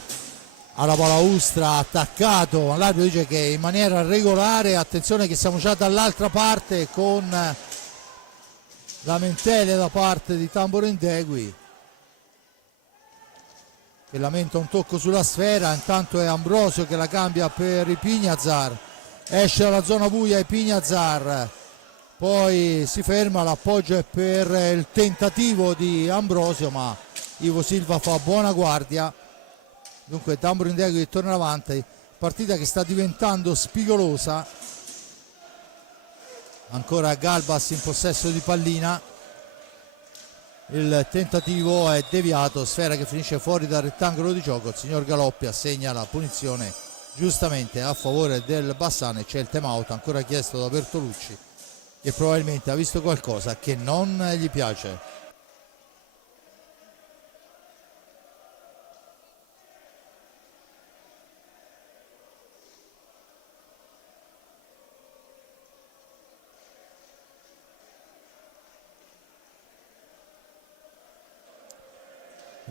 alla balaustra attaccato, l'arbitro dice che in maniera regolare, attenzione che siamo già dall'altra parte con lamentele da parte di Tamborindegui che lamenta un tocco sulla sfera. Intanto è Ambrosio che la cambia per i Pignazar, esce dalla zona buia e Pignazar, poi si ferma, l'appoggio è per il tentativo di Ambrosio ma Ivo Silva fa buona guardia. Dunque Tamborindegui torna avanti, partita che sta diventando spigolosa. Ancora Galbas in possesso di pallina, il tentativo è deviato, sfera che finisce fuori dal rettangolo di gioco. Il signor Galoppi assegna la punizione giustamente a favore del Bassano e c'è il time out ancora chiesto da Bertolucci che probabilmente ha visto qualcosa che non gli piace.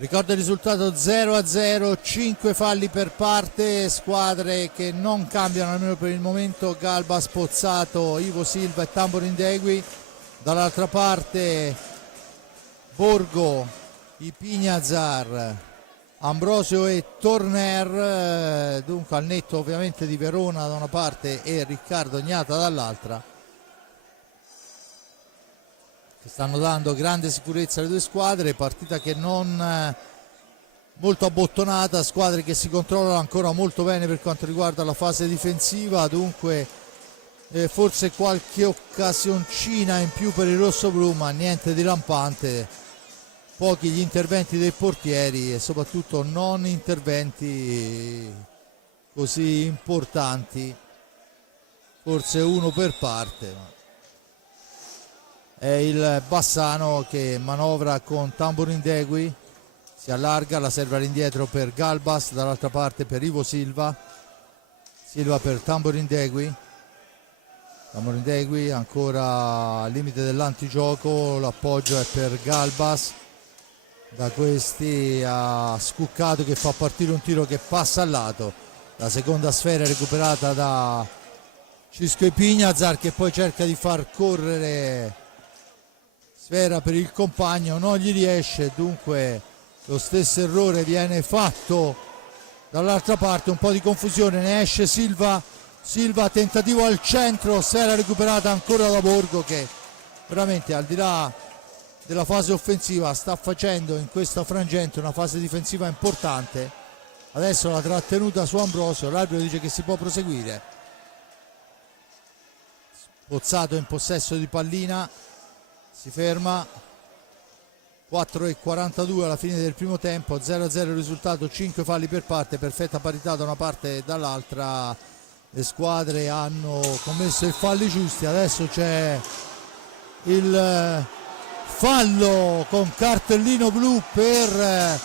Ricordo il risultato 0-0, 5 falli per parte, squadre che non cambiano almeno per il momento, Galbas, Pozzato, Ivo Silva e Tamborin Degui. Dall'altra parte Borgo, Ipignazar, Ambrosio e Torner, dunque al netto ovviamente di Verona da una parte e Riccardo Gnata dall'altra, che stanno dando grande sicurezza alle due squadre. Partita che non molto abbottonata, squadre che si controllano ancora molto bene per quanto riguarda la fase difensiva, dunque forse qualche occasioncina in più per il rossoblu, ma niente di lampante, pochi gli interventi dei portieri e soprattutto non interventi così importanti, forse uno per parte. È il Bassano che manovra con Tamborin Degui, si allarga, la serve all'indietro per Galbas, dall'altra parte per Ivo Silva, Silva per Tamborin Degui, Tamborin Degui ancora al limite dell'antigioco, l'appoggio è per Galbas, da questi ha Scuccato che fa partire un tiro che passa al lato, la seconda sfera è recuperata da Cisco Ipignazar che poi cerca di far correre sfera per il compagno, non gli riesce, dunque lo stesso errore viene fatto dall'altra parte, un po' di confusione, ne esce Silva, tentativo al centro, sfera recuperata ancora da Borgo che veramente al di là della fase offensiva sta facendo in questo frangente una fase difensiva importante. Adesso la trattenuta su Ambrosio, l'arbitro dice che si può proseguire. Pozzato in possesso di pallina, si ferma, 4:42 alla fine del primo tempo, 0-0 il risultato, 5 falli per parte, perfetta parità da una parte e dall'altra, le squadre hanno commesso i falli giusti. Adesso c'è il fallo con cartellino blu per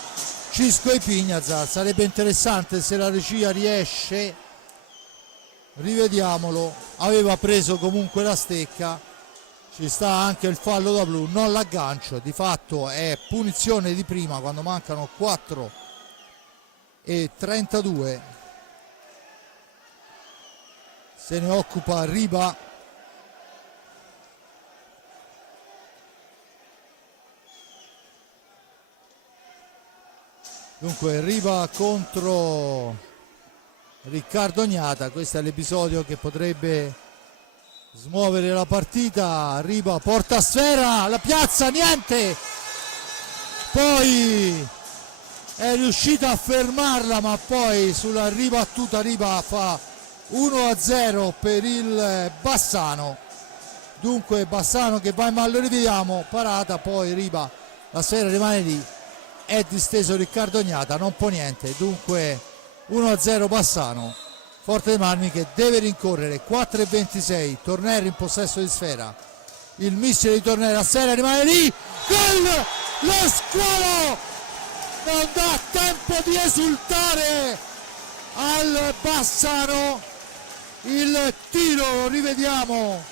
Cisco Ipignazar, sarebbe interessante se la regia riesce, rivediamolo, aveva preso comunque la stecca. Ci sta anche il fallo da blu, non l'aggancio, di fatto è punizione di prima quando mancano 4:32. Se ne occupa Riba. Dunque Riba contro Riccardo Gnata, questo è l'episodio che potrebbe smuovere la partita. Riba porta sfera, la piazza, niente, poi è riuscita a fermarla ma poi sulla ribattuta Riba fa 1-0 per il Bassano. Dunque Bassano che va in mallo, rivediamo, parata, poi Riba, la sfera rimane lì, è disteso Riccardo Gnata, non può niente, dunque 1-0 Bassano. Forte dei Marmi che deve rincorrere, 4:26, Torner in possesso di sfera, il missile di Torner, la sfera rimane lì, gol! Lo squalo non dà tempo di esultare al Bassano, il tiro, rivediamo,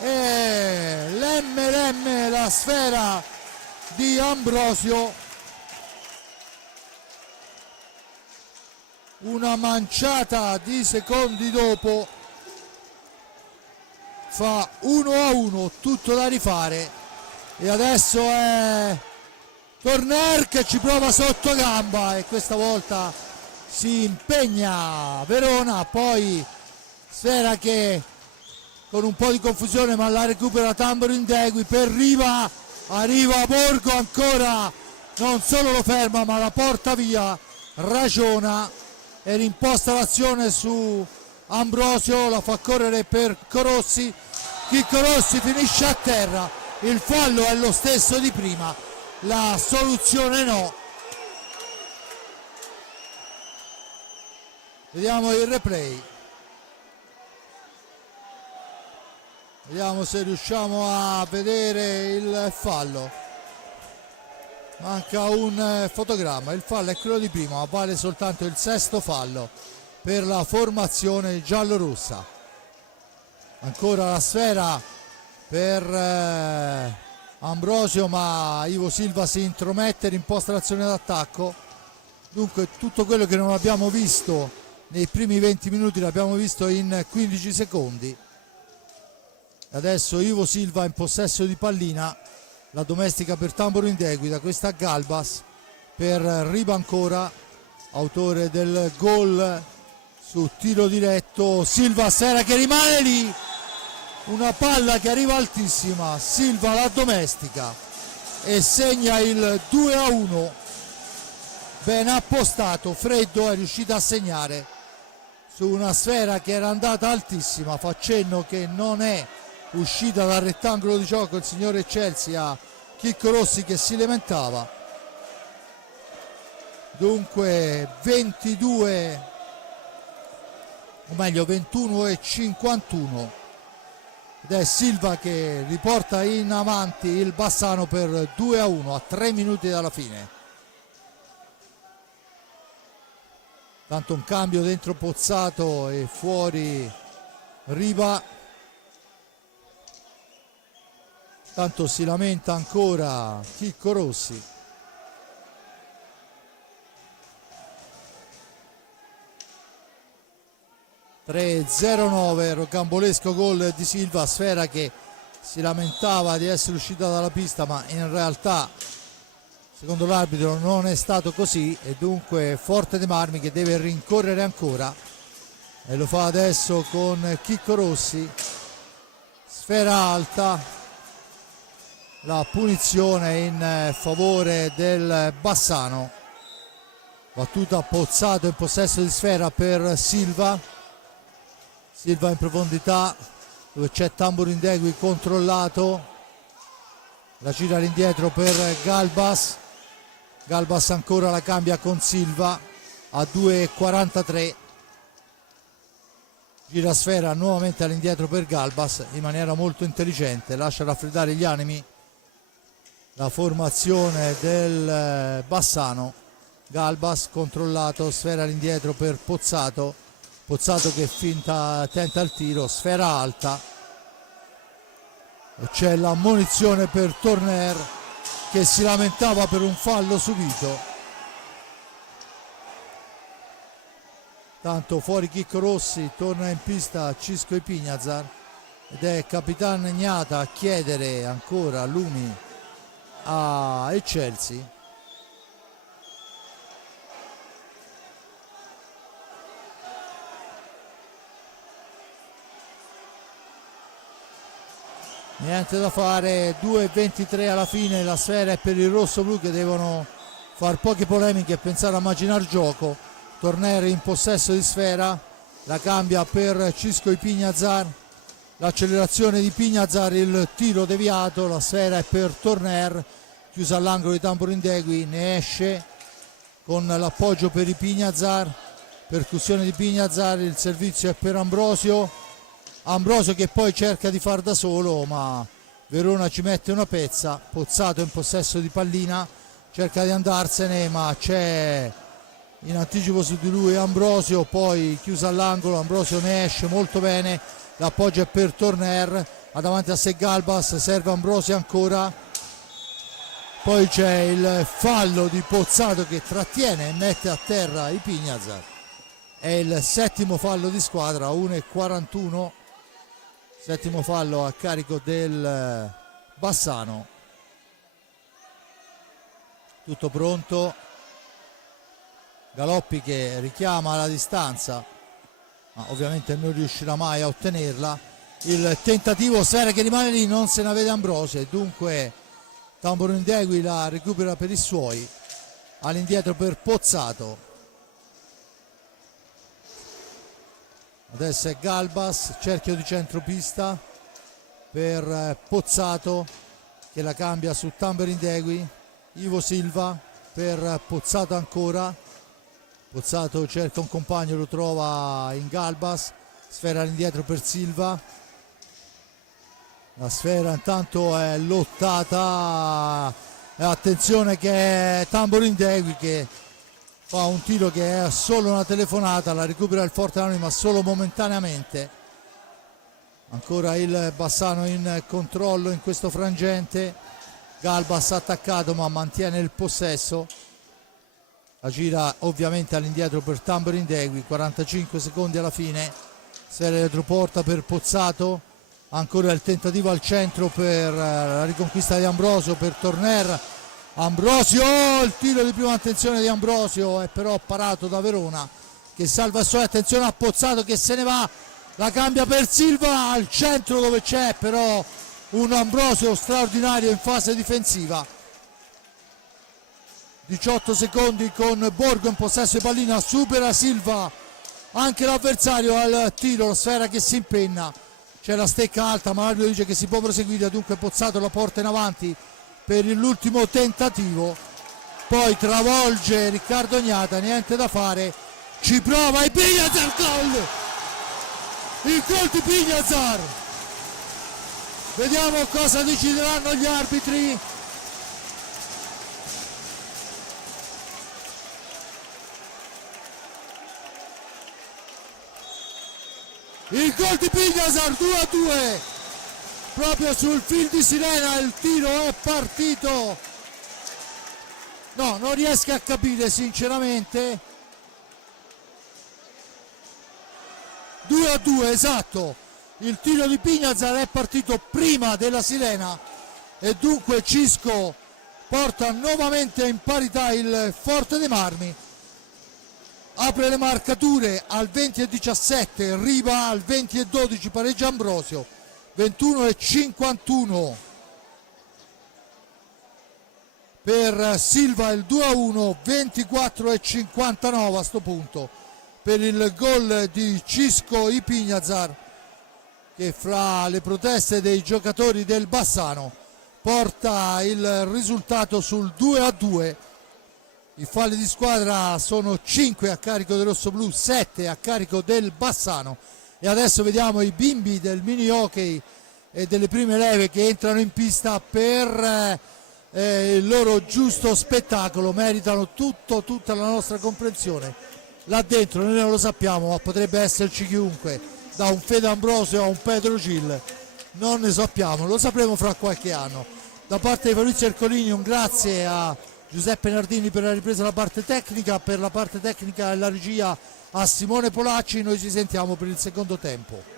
e l'emme, la sfera di Ambrosio, una manciata di secondi dopo fa 1-1, tutto da rifare e adesso è Torner che ci prova sotto gamba e questa volta si impegna Verona, poi sfera che con un po' di confusione ma la recupera Tamborin Degui per Riva, arriva Borgo ancora, non solo lo ferma ma la porta via, ragiona e rimposta l'azione su Ambrosio, la fa correre per Corossi, Chicco Rossi finisce a terra, il fallo è lo stesso di prima, la soluzione no. Vediamo il replay, vediamo se riusciamo a vedere il fallo. Manca un fotogramma, il fallo è quello di prima, ma vale soltanto il sesto fallo per la formazione giallorossa. Ancora la sfera per Ambrosio, ma Ivo Silva si intromette, rimposta l'azione d'attacco. Dunque tutto quello che non abbiamo visto nei primi 20 minuti l'abbiamo visto in 15 secondi. Adesso Ivo Silva in possesso di pallina, la domestica per Tamburo Indegui, da questa Galbas per Riba ancora, autore del gol su tiro diretto. Silva, Sfera che rimane lì, una palla che arriva altissima, Silva la domestica e segna il 2-1. Ben appostato, Freddo è riuscito a segnare su una sfera che era andata altissima. Fa cenno che non è uscita dal rettangolo di gioco il signore Chelsea a Chicco Rossi che si lamentava. Dunque 22, o meglio 21:51, ed è Silva che riporta in avanti il Bassano per 2-1 a 3 minuti dalla fine. Tanto un cambio dentro Pozzato e fuori Riva. Tanto si lamenta ancora Chicco Rossi. (3-0-9), rocambolesco gol di Silva. Sfera che si lamentava di essere uscita dalla pista, ma in realtà secondo l'arbitro non è stato così, e dunque Forte dei Marmi che deve rincorrere ancora, e lo fa adesso con Chicco Rossi. Sfera alta, la punizione in favore del Bassano. Battuta Pozzato in possesso di sfera per Silva. Silva in profondità dove c'è Tamburo Indegui controllato, la gira all'indietro per Galbas. Galbas ancora la cambia con Silva a 2:43. Gira sfera nuovamente all'indietro per Galbas in maniera molto intelligente, lascia raffreddare gli animi la formazione del Bassano. Galbas controllato, sfera all'indietro per Pozzato. Pozzato che tenta il tiro, sfera alta e c'è l'ammonizione per Torner che si lamentava per un fallo subito. Tanto fuori Chicco Rossi, torna in pista Cisco Ipignazar ed è Capitan Gnata a chiedere ancora lumi a Chelsea. Niente da fare, 2:23 alla fine, la sfera è per il rosso-blu che devono far poche polemiche e pensare a immaginare gioco. Torner in possesso di sfera, la cambia per Cisco Ipignazar, l'accelerazione di Ipignazar, il tiro deviato, la sfera è per Torner, chiusa all'angolo di Tamburo Indegui, ne esce con l'appoggio per Ipignazar, percussione di Ipignazar, il servizio è per Ambrosio. Ambrosio che poi cerca di far da solo, ma Verona ci mette una pezza. Pozzato in possesso di pallina, cerca di andarsene, ma c'è in anticipo su di lui Ambrosio, poi chiusa all'angolo, Ambrosio ne esce molto bene, l'appoggio è per Torner, ha davanti a sé Galbas, serve Ambrosio ancora, poi c'è il fallo di Pozzato che trattiene e mette a terra Ipignazar. È il settimo fallo di squadra, 1:41. Settimo fallo a carico del Bassano. Tutto pronto. Galoppi che richiama la distanza, ma ovviamente non riuscirà mai a ottenerla. Il tentativo, sfera che rimane lì, non se ne vede Ambrosio e dunque Tamburo Indegui la recupera per i suoi. All'indietro per Pozzato. Adesso è Galbas, cerchio di centropista per Pozzato che la cambia su Tamburo Indegui. Ivo Silva per Pozzato ancora. Pozzato cerca un compagno, lo trova in Galbas. Sfera all'indietro per Silva. La sfera intanto è lottata. Attenzione che è Tamburo Indegui che fa un tiro che è solo una telefonata, la recupera il Forte Anonimo ma solo momentaneamente. Ancora il Bassano in controllo in questo frangente, Galbas attaccato ma mantiene il possesso, la gira ovviamente all'indietro per Tamborin Degui, 45 secondi alla fine, sfera retroporta per Pozzato, ancora il tentativo al centro per la riconquista di Ambrosio, per Torner, Ambrosio, il tiro di prima attenzione di Ambrosio è però parato da Verona che salva il suo, attenzione a Pozzato che se ne va, la cambia per Silva al centro dove c'è però un Ambrosio straordinario in fase difensiva. 18 secondi con Borgo in possesso di pallina, supera Silva anche l'avversario al tiro, la sfera che si impenna, c'è la stecca alta ma l'arbitro dice che si può proseguire, dunque Pozzato la porta in avanti per l'ultimo tentativo, poi travolge Riccardo Gnata, niente da fare, ci prova e Pignazar, gol! Il gol di Pignazar! Vediamo cosa decideranno gli arbitri. Il gol di Pignazar, 2-2, proprio sul fil di sirena, il tiro è partito. No, non riesco a capire sinceramente. 2-2, esatto. Il tiro di Pignazar è partito prima della sirena e dunque Cisco porta nuovamente in parità il Forte dei Marmi, apre le marcature al 20-17, Riva al 20-12, pareggia Ambrosio, 21-51 per Silva, il 2-1, 24-59 a sto punto per il gol di Cisco Ipignazar, che fra le proteste dei giocatori del Bassano porta il risultato sul 2-2. I falli di squadra sono 5 a carico del rossoblù, 7 a carico del Bassano, e adesso vediamo i bimbi del mini hockey e delle prime leve che entrano in pista per il loro giusto spettacolo. Meritano tutta la nostra comprensione. Là dentro noi non lo sappiamo, ma potrebbe esserci chiunque, da un Fede Ambrosio a un Pedro Gil, non ne sappiamo, lo sapremo fra qualche anno. Da parte di Fabrizio Ercolini un grazie a Giuseppe Nardini per la ripresa della parte tecnica, per la parte tecnica e la regia a Simone Polacci. Noi ci sentiamo per il secondo tempo.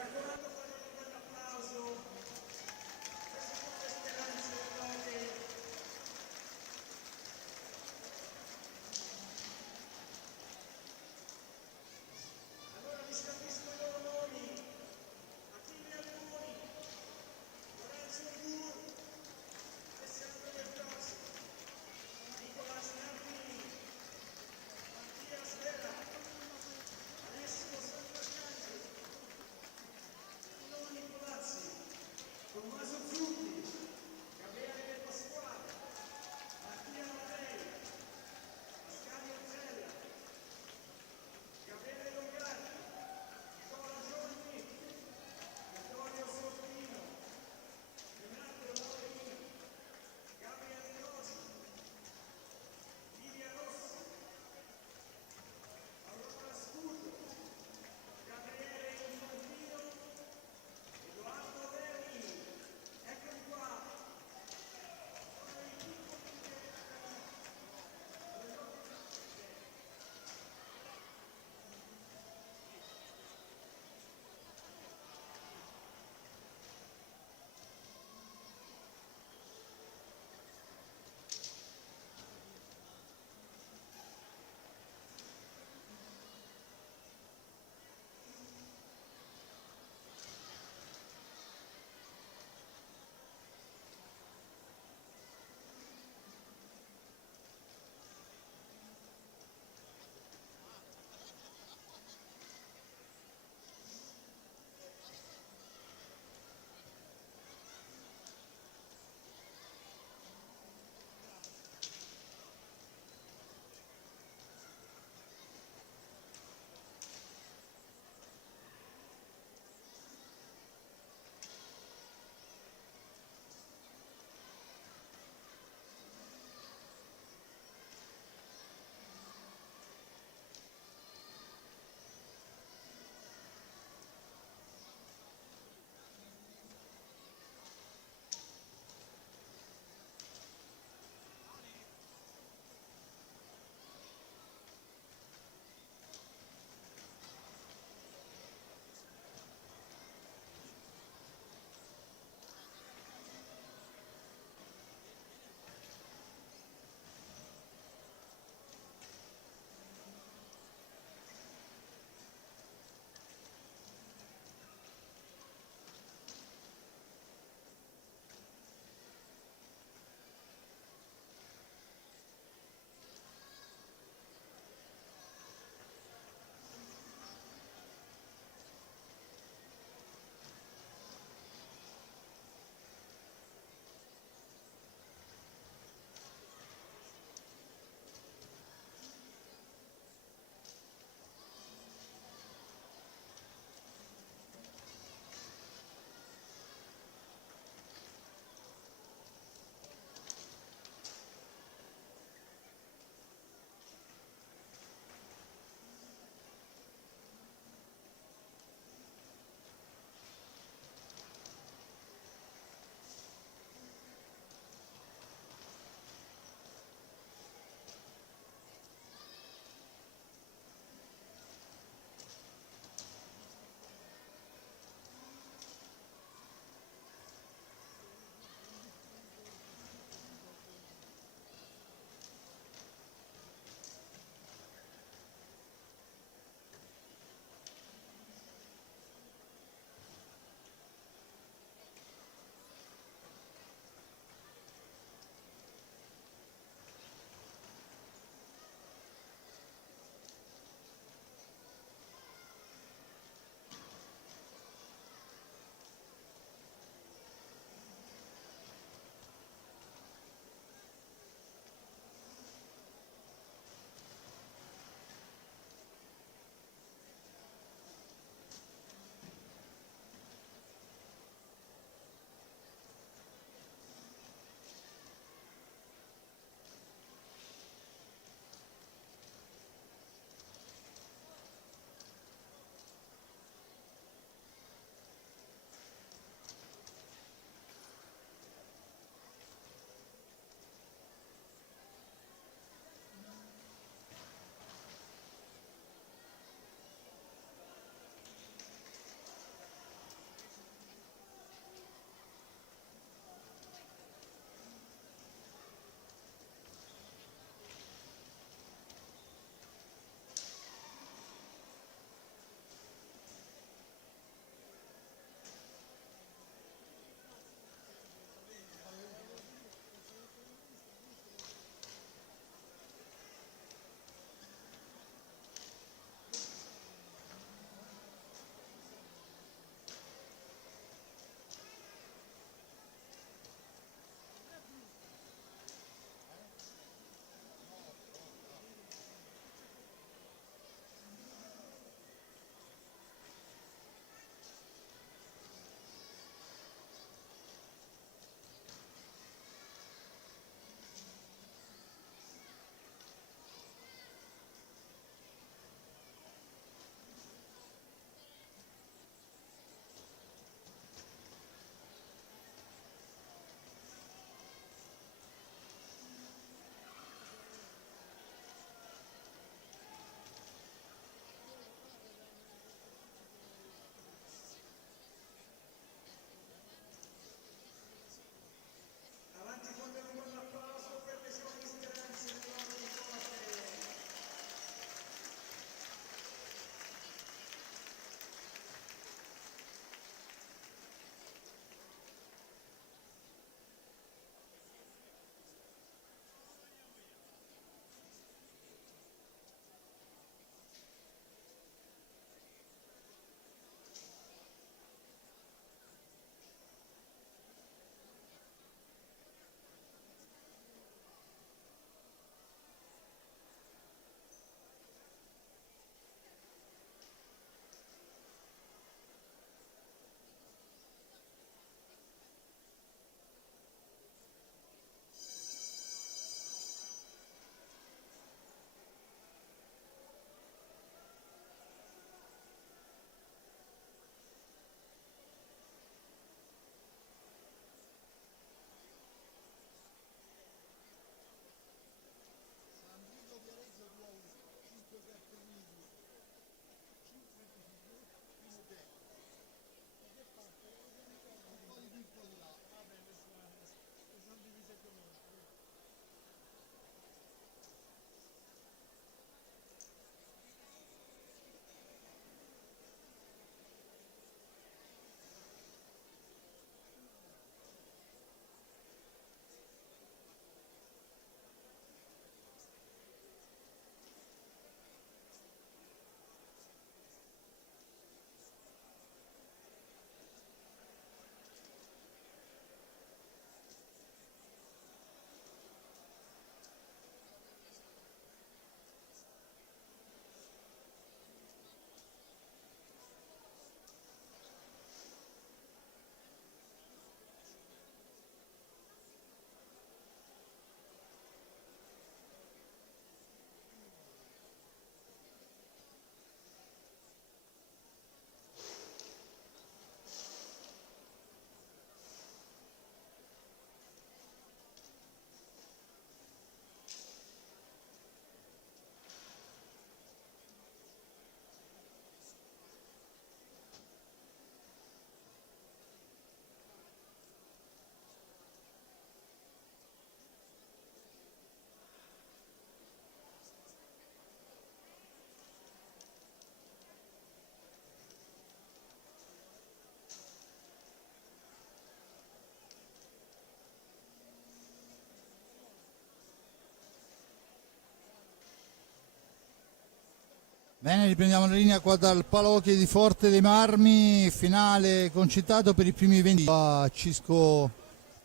Bene, riprendiamo la linea qua dal Palahockey di Forte dei Marmi, finale concitato per i primi 20 a Cisco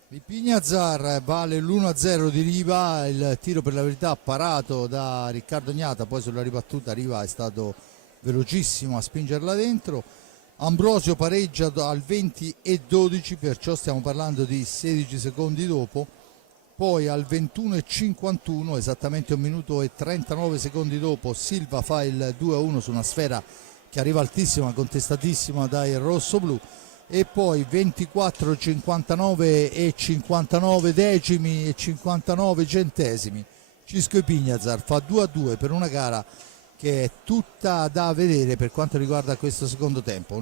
di Pignazar, vale l'1-0 di Riva, il tiro per la verità parato da Riccardo Gnata, poi sulla ribattuta Riva è stato velocissimo a spingerla dentro. Ambrosio pareggia al 20-12, perciò stiamo parlando di 16 secondi dopo. Poi al 21:51, esattamente 1 minuto e 39 secondi dopo, Silva fa il 2-1 su una sfera che arriva altissima, contestatissima dai rossoblù. E poi 24:59 e 59 decimi e 59 centesimi, Cisco e Pignazar fa 2-2 per una gara che è tutta da vedere per quanto riguarda questo secondo tempo.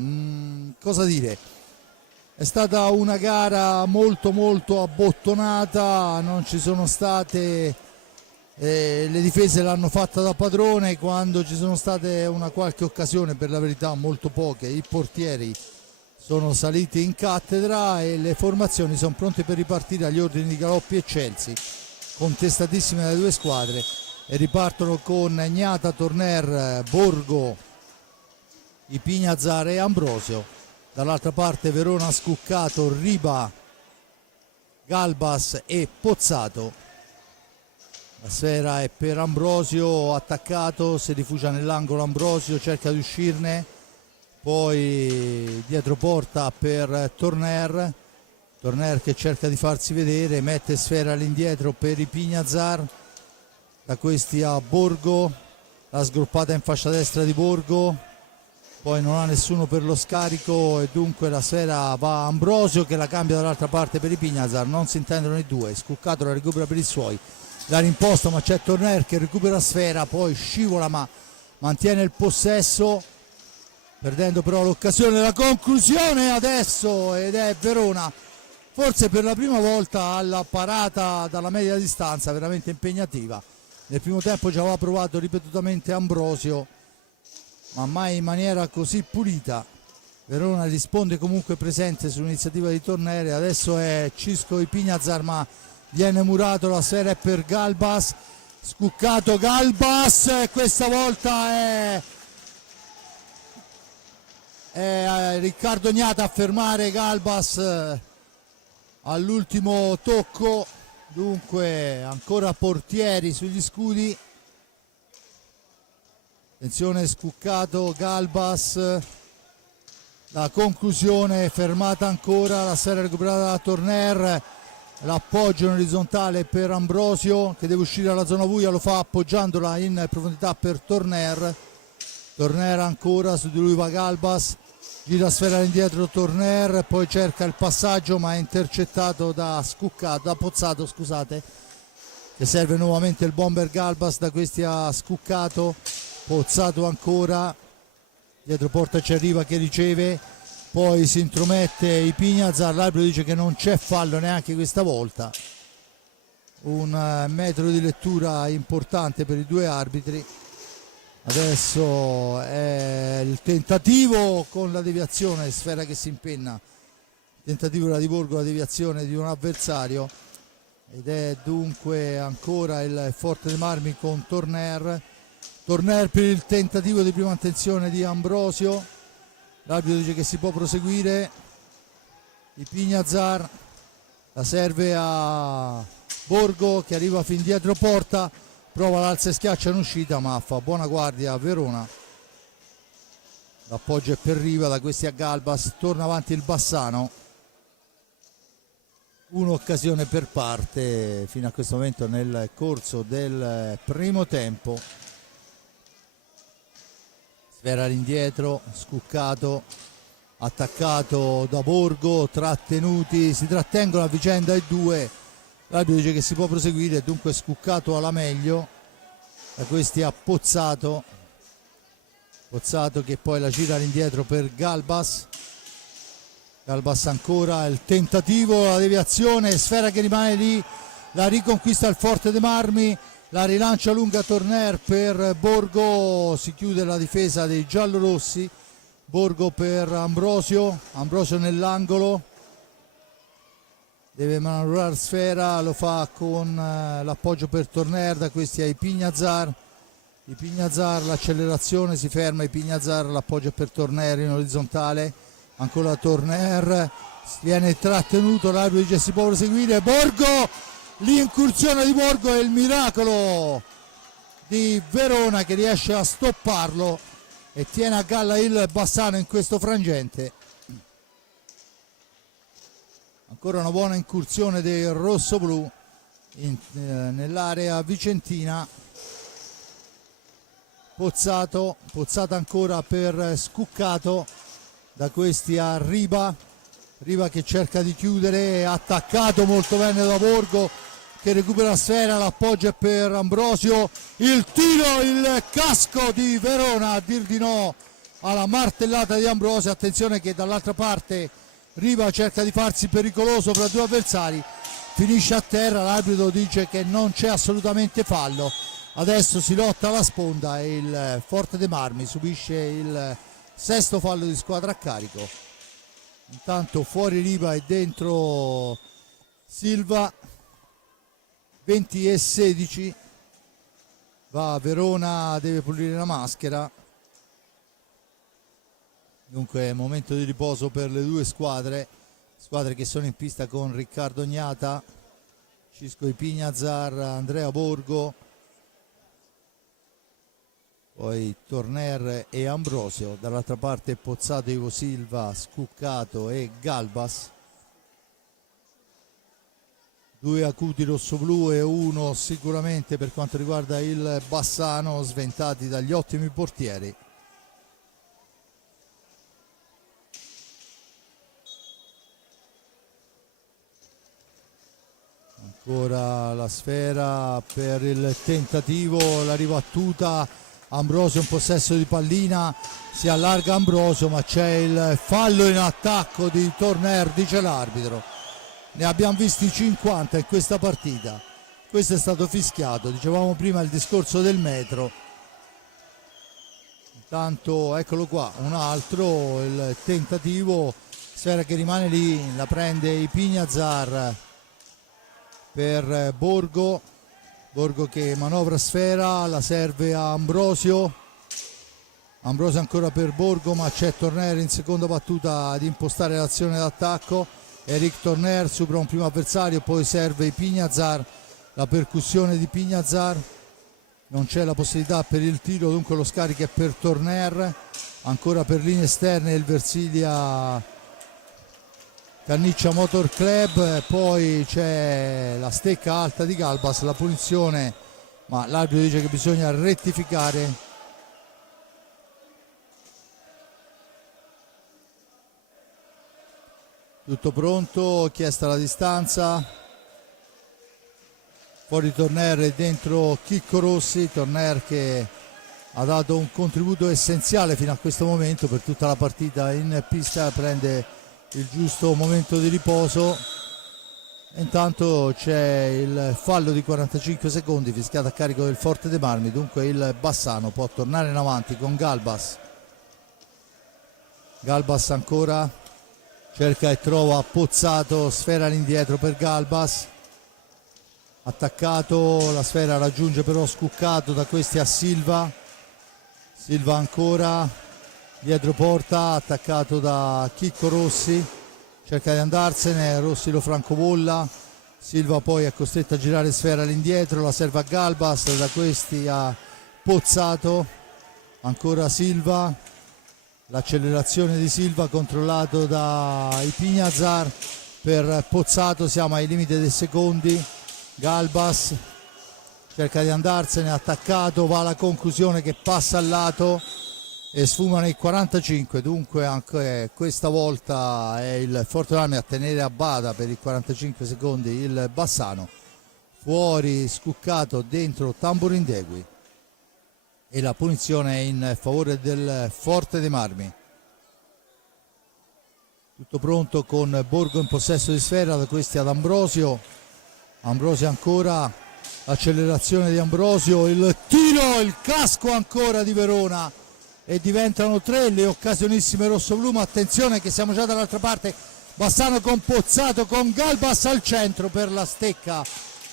Cosa dire? È stata una gara molto abbottonata, non ci sono state, le difese l'hanno fatta da padrone, quando ci sono state una qualche occasione, per la verità molto poche, i portieri sono saliti in cattedra e le formazioni sono pronte per ripartire agli ordini di Galoppi e Chelsea, contestatissime dalle due squadre, e ripartono con Gnata, Torner, Borgo, Pignazar e Ambrosio. Dall'altra parte Verona, Scuccato, Riba, Galbas e Pozzato. La sfera è per Ambrosio, attaccato, si rifugia nell'angolo Ambrosio, cerca di uscirne, poi dietro porta per Torner che cerca di farsi vedere, mette sfera all'indietro per i Pignazar, da questi a Borgo, la sgroppata in fascia destra di Borgo, poi non ha nessuno per lo scarico e dunque la sfera va a Ambrosio che la cambia dall'altra parte per i Pignazar, non si intendono i due, Scuccato la recupera per i suoi, la rimposta ma c'è Torner che recupera sfera, poi scivola ma mantiene il possesso, perdendo però l'occasione della conclusione adesso, ed è Verona forse per la prima volta alla parata dalla media distanza, veramente impegnativa. Nel primo tempo già aveva provato ripetutamente Ambrosio, ma mai in maniera così pulita. Verona risponde comunque presente sull'iniziativa di Tornere, adesso è Cisco e Pignazar ma viene murato, la sfera è per Galbas, Scuccato, Galbas, e questa volta è Riccardo Gnata a fermare Galbas all'ultimo tocco, dunque ancora portieri sugli scudi. Attenzione, Scuccato, Galbas, la conclusione fermata ancora, la sfera recuperata da Torner, l'appoggio in orizzontale per Ambrosio che deve uscire dalla zona buia, lo fa appoggiandola in profondità per Torner ancora, su di lui va Galbas, gira sfera all'indietro Torner, poi cerca il passaggio ma è intercettato da Pozzato, scusate, che serve nuovamente il bomber Galbas, da questi a Scuccato, Pozzato ancora, dietro porta ci arriva che riceve, poi si intromette i Pignazar, l'arbitro dice che non c'è fallo neanche questa volta, un metro di lettura importante per i due arbitri. Adesso è il tentativo con la deviazione, sfera che si impenna, tentativo della di Borgo, la deviazione di un avversario, ed è dunque ancora il Forte dei Marmi con Torner per il tentativo di prima attenzione di Ambrosio, l'arbitro dice che si può proseguire, i Pignazar la serve a Borgo che arriva fin dietro porta, prova l'alza e schiaccia in uscita ma fa buona guardia a Verona, l'appoggio è per Riva, da questi a Galbas, torna avanti il Bassano, un'occasione per parte fino a questo momento nel corso del primo tempo. Sfera all'indietro, Scuccato, attaccato da Borgo, si trattengono a vicenda i due, l'arbitro dice che si può proseguire, dunque Scuccato alla meglio, da questi a Pozzato che poi la gira all'indietro per Galbas ancora, il tentativo, la deviazione, sfera che rimane lì, la riconquista il Forte dei Marmi, la rilancia lunga Torner per Borgo, si chiude la difesa dei giallorossi, Borgo per Ambrosio nell'angolo, deve manovrare sfera, lo fa con l'appoggio per Torner, da questi ai Pignazar, di Pignazar, l'accelerazione, si ferma i Pignazar, l'appoggio per Torner in orizzontale, ancora Torner, viene trattenuto, l'arbitro dice si può proseguire, Borgo, l'incursione di Borgo e il miracolo di Verona che riesce a stopparlo e tiene a galla il Bassano in questo frangente. Ancora una buona incursione del rossoblu nell'area vicentina. Pozzato ancora per Scuccato, da questi a Riba che cerca di chiudere, attaccato molto bene da Borgo che recupera la sfera, l'appoggio è per Ambrosio, il tiro, il casco di Verona a dir di no alla martellata di Ambrosio. Attenzione che dall'altra parte Riva cerca di farsi pericoloso fra due avversari, finisce a terra, l'arbitro dice che non c'è assolutamente fallo. Adesso si lotta alla sponda e il Forte dei Marmi subisce il sesto fallo di squadra a carico. Intanto fuori Riva e dentro Silva. 20-16, va Verona, deve pulire la maschera. Dunque momento di riposo per le due squadre che sono in pista con Riccardo Gnata, Cisco Ipignazar, Andrea Borgo, poi Torner e Ambrosio, dall'altra parte Pozzato, Ivo Silva, Scuccato e Galbas. Due acuti rossoblu e uno sicuramente per quanto riguarda il Bassano, sventati dagli ottimi portieri. Ancora la sfera per il tentativo, la ribattuta, Ambrosio in possesso di pallina, si allarga Ambrosio ma c'è il fallo in attacco di Torner, dice l'arbitro. Ne abbiamo visti 50 in questa partita, questo è stato fischiato, dicevamo prima il discorso del metro. Intanto eccolo qua, un altro, il tentativo, sfera che rimane lì, la prende Ipignazar per Borgo che manovra sfera, la serve a Ambrosio ancora per Borgo ma c'è Torner in seconda battuta ad impostare l'azione d'attacco. Eric Torner supera un primo avversario, poi serve Ipignazar, la percussione di Ipignazar, non c'è la possibilità per il tiro, dunque lo scarico è per Torner, ancora per linee esterne il Versilia Canniccia Motor Club, poi c'è la stecca alta di Galbas, la punizione, ma l'arbitro dice che bisogna rettificare. Tutto pronto, chiesta la distanza, fuori Torner e dentro Chicco Rossi. Torner che ha dato un contributo essenziale fino a questo momento per tutta la partita in pista, prende il giusto momento di riposo. Intanto c'è il fallo di 45 secondi fischiato a carico del Forte dei Marmi, dunque il Bassano può tornare in avanti con Galbas ancora, cerca e trova Pozzato, sfera all'indietro per Galbas, attaccato, la sfera raggiunge però Scuccato, da questi a Silva ancora, dietro porta, attaccato da Chicco Rossi, cerca di andarsene, Rossi lo francobolla, Silva poi è costretto a girare sfera all'indietro, la serve a Galbas, da questi a Pozzato, ancora Silva, l'accelerazione di Silva controllato da Ipignazar per Pozzato, siamo ai limiti dei secondi, Galbas cerca di andarsene, attaccato, va alla conclusione che passa al lato e sfumano i 45, dunque anche questa volta è il Forte Marmi a tenere a bada per i 45 secondi il Bassano. Fuori Scuccato, dentro Tamburindegui e la punizione è in favore del Forte dei Marmi. Tutto pronto con Borgo in possesso di sfera, da questi ad Ambrosio ancora, l'accelerazione di Ambrosio, il tiro, il casco ancora di Verona e diventano 3 le occasionissime rossoblu, ma attenzione che siamo già dall'altra parte, Bassano con Pozzato, con Galbas al centro per la stecca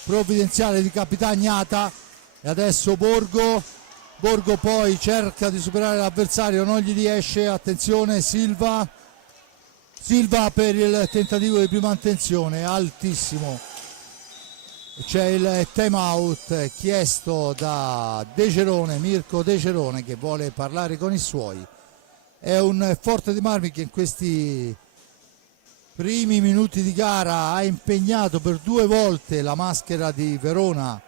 provvidenziale di Capitagnata e adesso Borgo Borgo poi cerca di superare l'avversario, non gli riesce, attenzione Silva per il tentativo di prima attenzione, altissimo. C'è il time out chiesto da De Cerone, Mirko De Cerone, che vuole parlare con i suoi. È un Forte dei Marmi che in questi primi minuti di gara ha impegnato per 2 volte la maschera di Verona,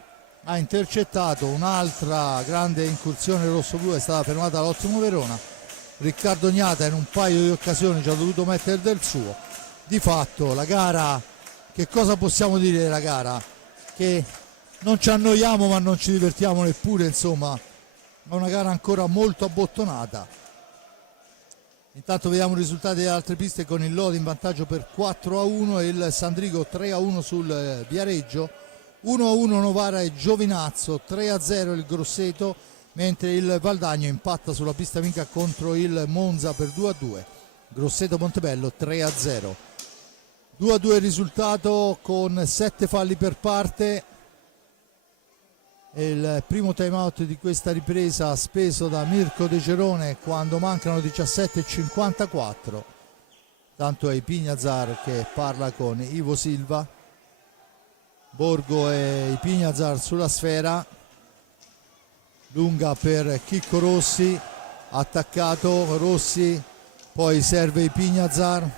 ha intercettato. Un'altra grande incursione rosso-blu è stata fermata dall'ottimo Verona. Riccardo Gnata in un paio di occasioni ci ha dovuto mettere del suo. Di fatto la gara, che cosa possiamo dire della gara? Che non ci annoiamo ma non ci divertiamo neppure, insomma è una gara ancora molto abbottonata. Intanto vediamo i risultati delle altre piste, con il Lodi in vantaggio per 4-1 e il Sandrigo 3-1 sul Viareggio, 1-1 Novara e Giovinazzo, 3-0 il Grosseto, mentre il Valdagno impatta sulla pista amica contro il Monza per 2-2. Grosseto Montebello 3-0. 2-2 il risultato con 7 falli per parte. Il primo time out di questa ripresa speso da Mirko De Cerone quando mancano 17:54. Tanto è Ipignazar che parla con Ivo Silva. Borgo e Ipignazar sulla sfera, lunga per Chicco Rossi, attaccato Rossi, poi serve Ipignazar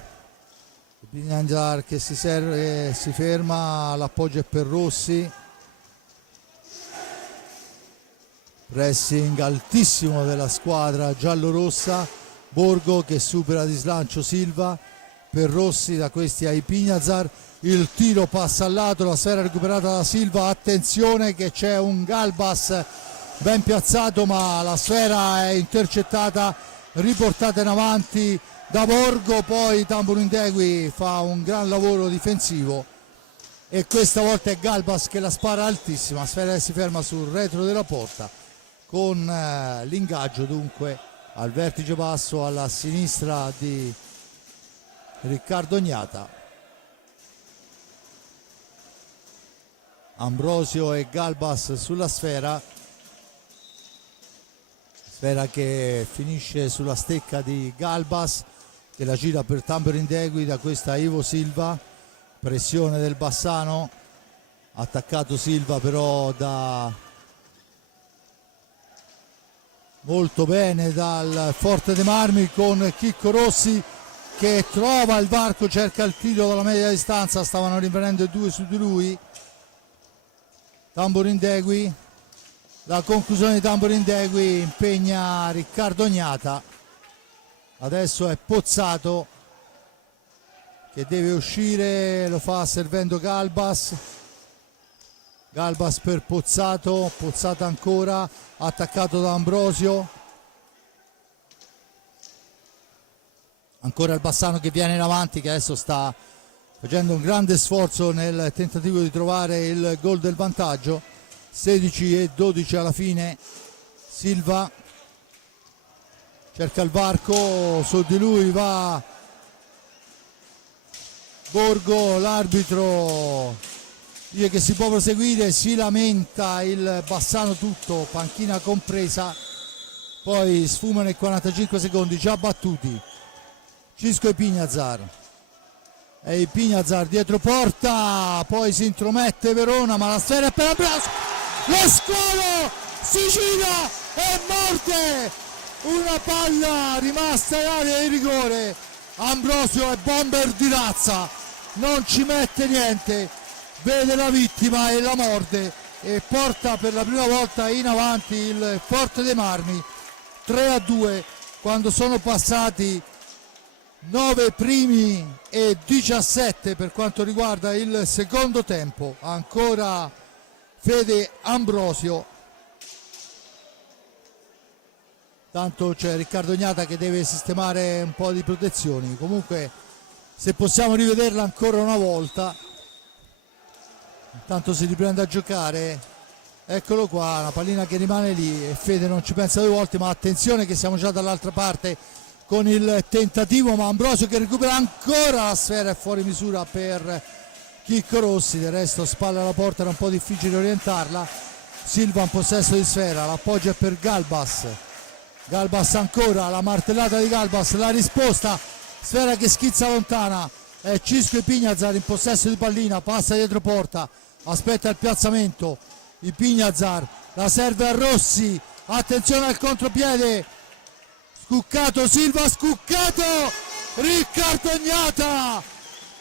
che si ferma, l'appoggio è per Rossi. Pressing altissimo della squadra giallorossa. Borgo che supera di slancio Silva, per Rossi, da questi a Ipignazar, il tiro passa al lato, la sfera recuperata da Silva, attenzione che c'è un Galbas ben piazzato ma la sfera è intercettata, riportata in avanti da Borgo, poi Tamburindegui fa un gran lavoro difensivo e questa volta è Galbas che la spara altissima, sfera che si ferma sul retro della porta, con l'ingaggio dunque al vertice basso alla sinistra di Riccardo Gnata. Ambrosio e Galbas sulla sfera che finisce sulla stecca di Galbas, che la gira per Tamburindegui, da questa Ivo Silva, pressione del Bassano, attaccato Silva però molto bene dal Forte dei Marmi, con Chicco Rossi che trova il varco, cerca il tiro dalla media distanza, stavano rinvenendo 2 su di lui. Tamburindegui, la conclusione di Tamburindegui impegna Riccardo Gnata. Adesso è Pozzato che deve uscire, lo fa servendo Galbas per Pozzato ancora, attaccato da Ambrosio, ancora il Bassano che viene in avanti, che adesso sta facendo un grande sforzo nel tentativo di trovare il gol del vantaggio. 16-12 alla fine. Silva cerca il varco, su di lui va Borgo, l'arbitro dice che si può proseguire, si lamenta il Bassano tutto, panchina compresa, poi sfumano i 45 secondi già battuti. Cisco Ipignazar, e Ipignazar dietro porta, poi si intromette Verona, ma la sfera è per Ambrosio, lo scolo, si gira e morte, una palla rimasta in area di rigore. Ambrosio è bomber di razza, non ci mette niente, vede la vittima e la morde e porta per la prima volta in avanti il Forte dei Marmi 3-2 quando sono passati 9 primi e 17 per quanto riguarda il secondo tempo. Ancora Fede Ambrosio, tanto c'è Riccardo Gnata che deve sistemare un po' di protezioni. Comunque, se possiamo rivederla ancora una volta, intanto si riprende a giocare, eccolo qua, una pallina che rimane lì e Fede non ci pensa 2 volte, ma attenzione che siamo già dall'altra parte con il tentativo, ma Ambrosio che recupera ancora la sfera, è fuori misura per Chicco Rossi, del resto spalla alla porta, era un po' difficile orientarla. Silva in possesso di sfera, l'appoggio è per Galbas. Galbas ancora, la martellata di Galbas, la risposta, sfera che schizza lontana, è Cisco Ipignazar in possesso di pallina, passa dietro porta, aspetta il piazzamento, Ipignazar la serve a Rossi, attenzione al contropiede, scuccato Silva, scuccato Riccardo Gnata,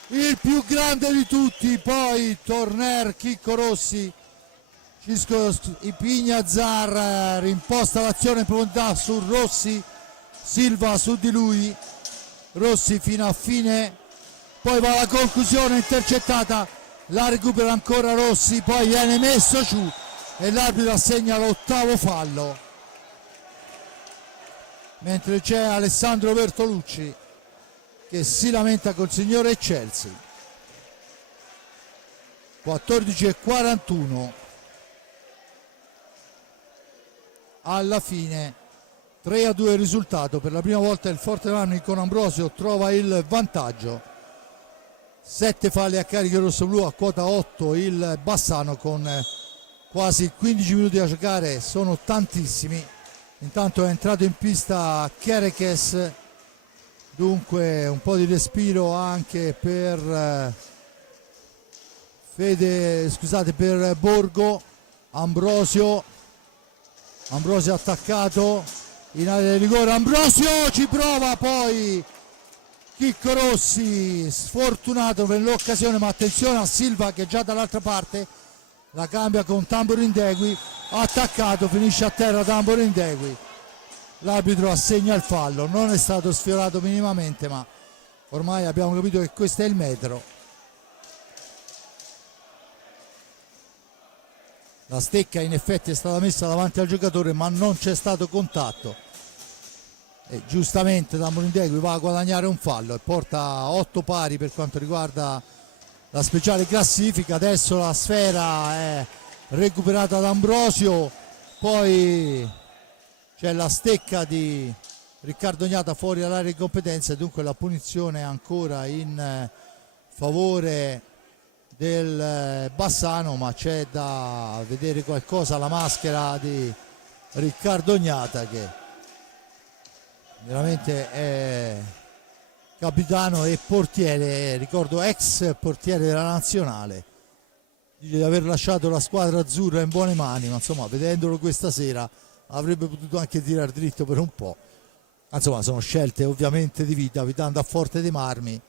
il più grande di tutti, poi Torner, Chicco Rossi, Cisco Ipignazar rimposta l'azione in profondità su Rossi, Silva su di lui, Rossi fino a fine, poi va la conclusione intercettata, la recupera ancora Rossi, poi viene messo giù e l'arbitro assegna l'8º fallo, mentre c'è Alessandro Bertolucci che si lamenta col signore Chelsea. 14:41 alla fine, 3-2 il risultato. Per la prima volta il Forte dei Marmi con Ambrosio trova il vantaggio, 7 falli a carico rossoblu, a quota 8 il Bassano con quasi 15 minuti da giocare, sono tantissimi. Intanto è entrato in pista Kerekes, dunque un po' di respiro anche per per Borgo. Ambrosio attaccato in area di rigore, Ambrosio ci prova, poi Chicco Rossi sfortunato per l'occasione, ma attenzione a Silva che già dall'altra parte la cambia con Tamborindegui, attaccato, finisce a terra Tamborindegui, l'arbitro assegna il fallo, non è stato sfiorato minimamente, ma ormai abbiamo capito che questo è il metro. La stecca in effetti è stata messa davanti al giocatore, ma non c'è stato contatto e giustamente Tamborindegui va a guadagnare un fallo e porta a 8 pari per quanto riguarda la speciale classifica. Adesso la sfera è recuperata da Ambrosio, poi c'è la stecca di Riccardo Gnata fuori dall'area di competenza e dunque la punizione ancora in favore del Bassano, ma c'è da vedere qualcosa alla maschera di Riccardo Gnata, che veramente è capitano e portiere, ricordo ex portiere della nazionale, dice di aver lasciato la squadra azzurra in buone mani, ma insomma vedendolo questa sera avrebbe potuto anche tirare dritto per un po'. Insomma sono scelte ovviamente di vita, abitando a Forte dei Marmi,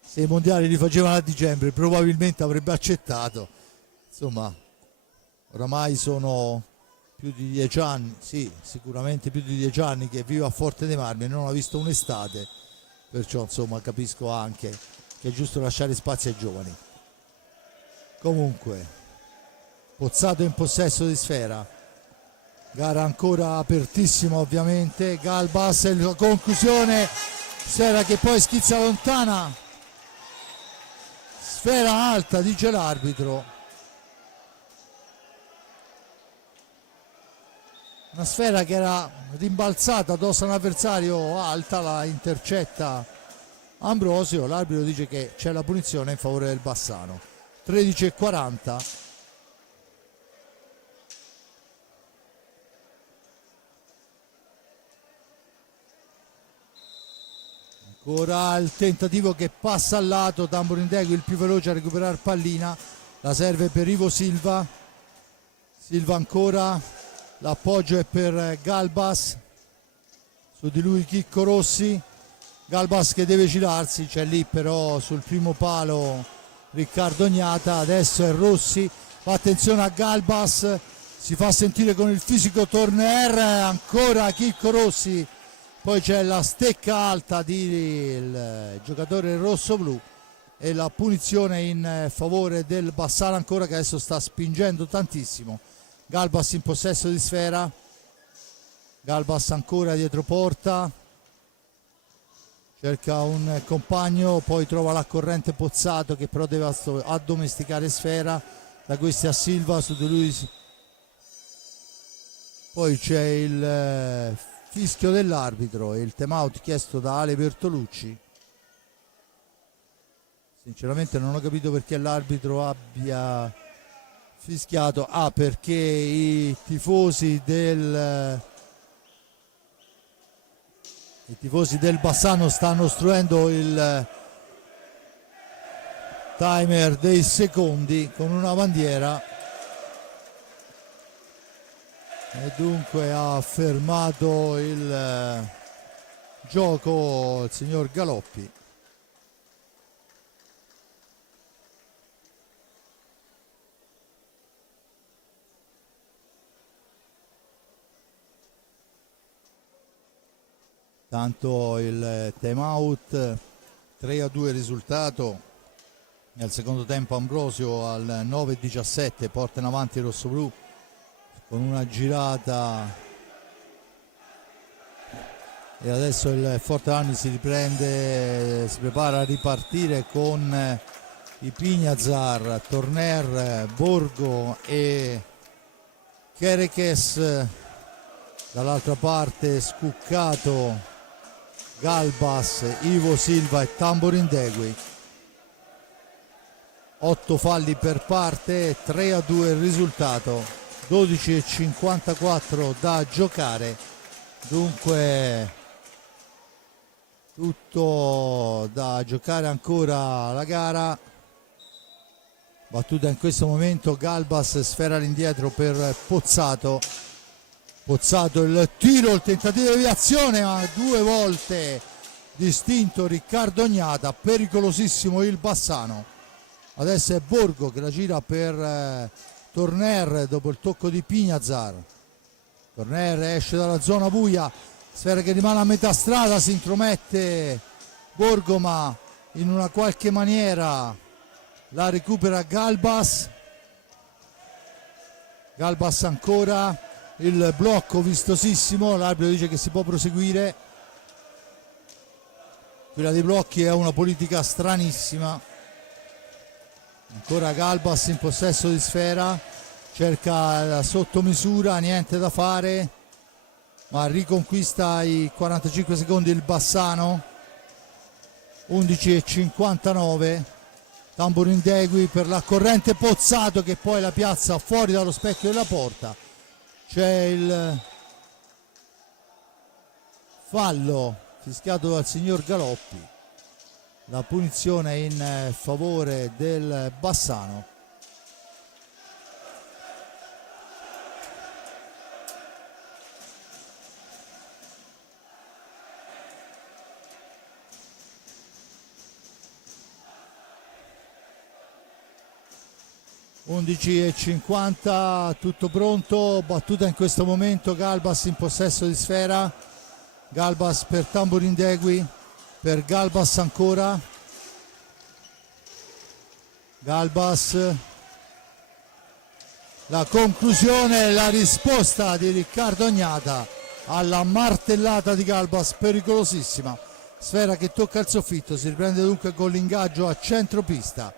se i mondiali li facevano a dicembre probabilmente avrebbe accettato. Insomma oramai sono più di 10 anni, sì, sicuramente più di 10 anni che vivo a Forte dei Marmi e non ho visto un'estate, perciò insomma capisco anche che è giusto lasciare spazio ai giovani. Comunque Pozzato in possesso di sfera, gara ancora apertissima ovviamente, Galbas e la conclusione, sfera che poi schizza lontana, sfera alta dice l'arbitro, una sfera che era rimbalzata addosso a un avversario alta, la intercetta Ambrosio, l'arbitro dice che c'è la punizione in favore del Bassano. 13:40. Ancora il tentativo che passa al lato, Tamborindegui il più veloce a recuperare pallina, la serve per Ivo Silva, Silva ancora, l'appoggio è per Galbas, su di lui Chicco Rossi, Galbas che deve girarsi, c'è lì però sul primo palo Riccardo Gnata, adesso è Rossi, attenzione a Galbas, si fa sentire con il fisico Torner, ancora Chicco Rossi, poi c'è la stecca alta del giocatore rosso-blu e la punizione in favore del Bassano ancora, che adesso sta spingendo tantissimo. Galbas in possesso di sfera, Galbas ancora dietro porta, cerca un compagno, poi trova la corrente Pozzato che però deve addomesticare sfera, da questi a Silva, su di lui poi c'è il fischio dell'arbitro e il time out chiesto da Ale Bertolucci. Sinceramente non ho capito perché l'arbitro abbia fischiato perché i tifosi del Bassano stanno ostruendo il timer dei secondi con una bandiera e dunque ha fermato il gioco il signor Galoppi. Tanto il time out, 3-2 risultato. Nel secondo tempo Ambrosio al 9-17 porta in avanti il rossoblu con una girata e adesso il Forte Armi si riprende, si prepara a ripartire con i Pignazar, Torner, Borgo e Kerekes. Dall'altra parte Scuccato, Galbas, Ivo Silva e Tamborindegui. 8 falli per parte, 3-2 il risultato, 12:54 da giocare, dunque tutto da giocare ancora la gara. Battuta in questo momento Galbas, sfera all'indietro per Pozzato. Pozzato il tiro, il tentativo di azione, ma 2 volte distinto Riccardo Ognata, pericolosissimo il Bassano. Adesso è Borgo che la gira per Torner dopo il tocco di Pignazar. Torner esce dalla zona buia, sfera che rimane a metà strada, si intromette Borgo ma in una qualche maniera la recupera Galbas. Galbas ancora, il blocco vistosissimo, l'arbitro dice che si può proseguire. Quella dei blocchi è una politica stranissima. Ancora Galbas in possesso di sfera, cerca la sottomisura, niente da fare, ma riconquista i 45 secondi il Bassano. 11:59, Tamborindegui per la corrente, Pozzato che poi la piazza fuori dallo specchio della porta. C'è il fallo fischiato dal signor Galoppi, la punizione in favore del Bassano. (11:50), tutto pronto, battuta in questo momento, Galbas in possesso di sfera, Galbas per Tamborindegui, per Galbas ancora, Galbas, la conclusione, la risposta di Riccardo Ognata alla martellata di Galbas, pericolosissima, sfera che tocca il soffitto, si riprende dunque con l'ingaggio a centropista.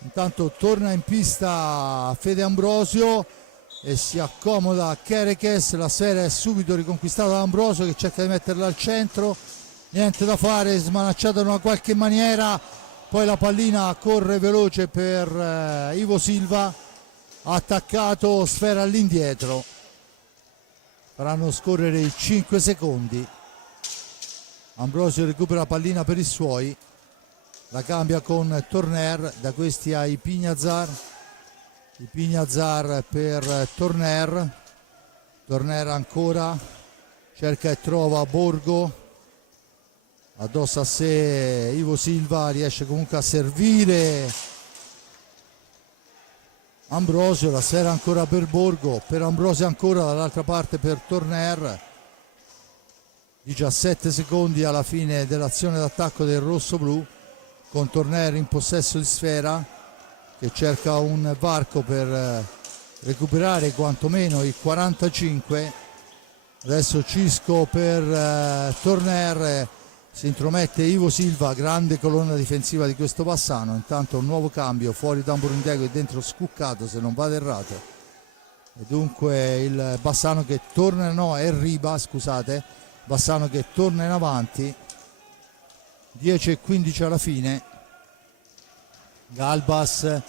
Intanto torna in pista Fede Ambrosio e si accomoda Kerekes, la sfera è subito riconquistata da Ambrosio che cerca di metterla al centro, niente da fare, smanacciata in una qualche maniera, poi la pallina corre veloce per Ivo Silva, attaccato, sfera all'indietro, faranno scorrere i 5 secondi. Ambrosio recupera la pallina per i suoi, la cambia con Torner, da questi ai Pignazar, i Pignazar per Torner, Torner ancora, cerca e trova Borgo, addosso a sé Ivo Silva, riesce comunque a servire Ambrosio, la sfera ancora per Borgo, per Ambrosio ancora, dall'altra parte per Torner. 17 secondi alla fine dell'azione d'attacco del rosso-blu, con Torner in possesso di sfera che cerca un varco per recuperare quantomeno i 45. Adesso Cisco per Torner, si intromette Ivo Silva, grande colonna difensiva di questo Bassano. Intanto un nuovo cambio, fuori Tamborindegui e dentro Scuccato se non vado errato, e dunque il Bassano che torna, no è Riba, scusate, Bassano che torna in avanti. 10:15 alla fine. Galbas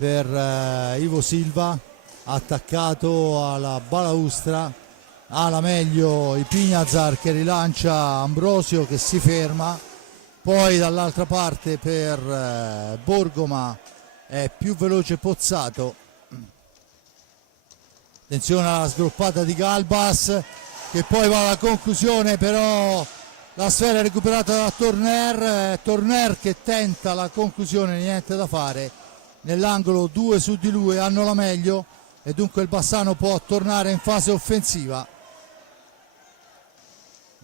per Ivo Silva, attaccato alla balaustra, ala meglio Ipignazar che rilancia Ambrosio che si ferma, poi dall'altra parte per Borgoma è più veloce Pozzato. Attenzione alla sgroppata di Galbas che poi va alla conclusione, però la sfera è recuperata da Torner che tenta la conclusione, niente da fare, nell'angolo 2 su di lui hanno la meglio e dunque il Bassano può tornare in fase offensiva.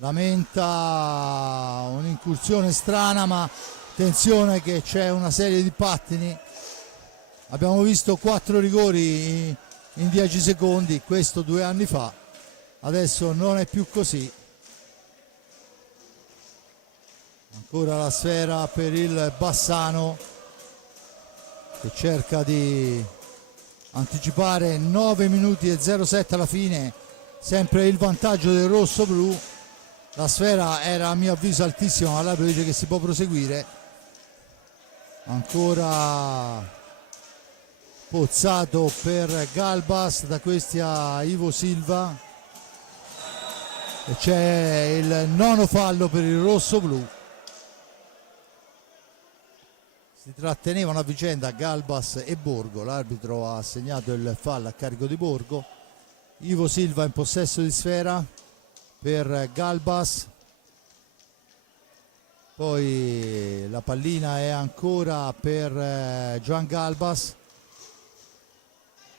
Lamenta un'incursione strana, ma attenzione che c'è una serie di pattini, abbiamo visto 4 rigori in 10 secondi, questo 2 anni fa, adesso non è più così. Ancora la sfera per il Bassano che cerca di anticipare, 9 minuti e 07 alla fine, sempre il vantaggio del rosso-blu. La sfera era a mio avviso altissima, ma l'arbitro dice che si può proseguire. Ancora Pozzato per Galbas, da questi a Ivo Silva e c'è il nono fallo per il rosso-blu. Si trattenevano a vicenda Galbas e Borgo, l'arbitro ha assegnato il fallo a carico di Borgo. Ivo Silva in possesso di sfera per Galbas, poi la pallina è ancora per Joan Galbas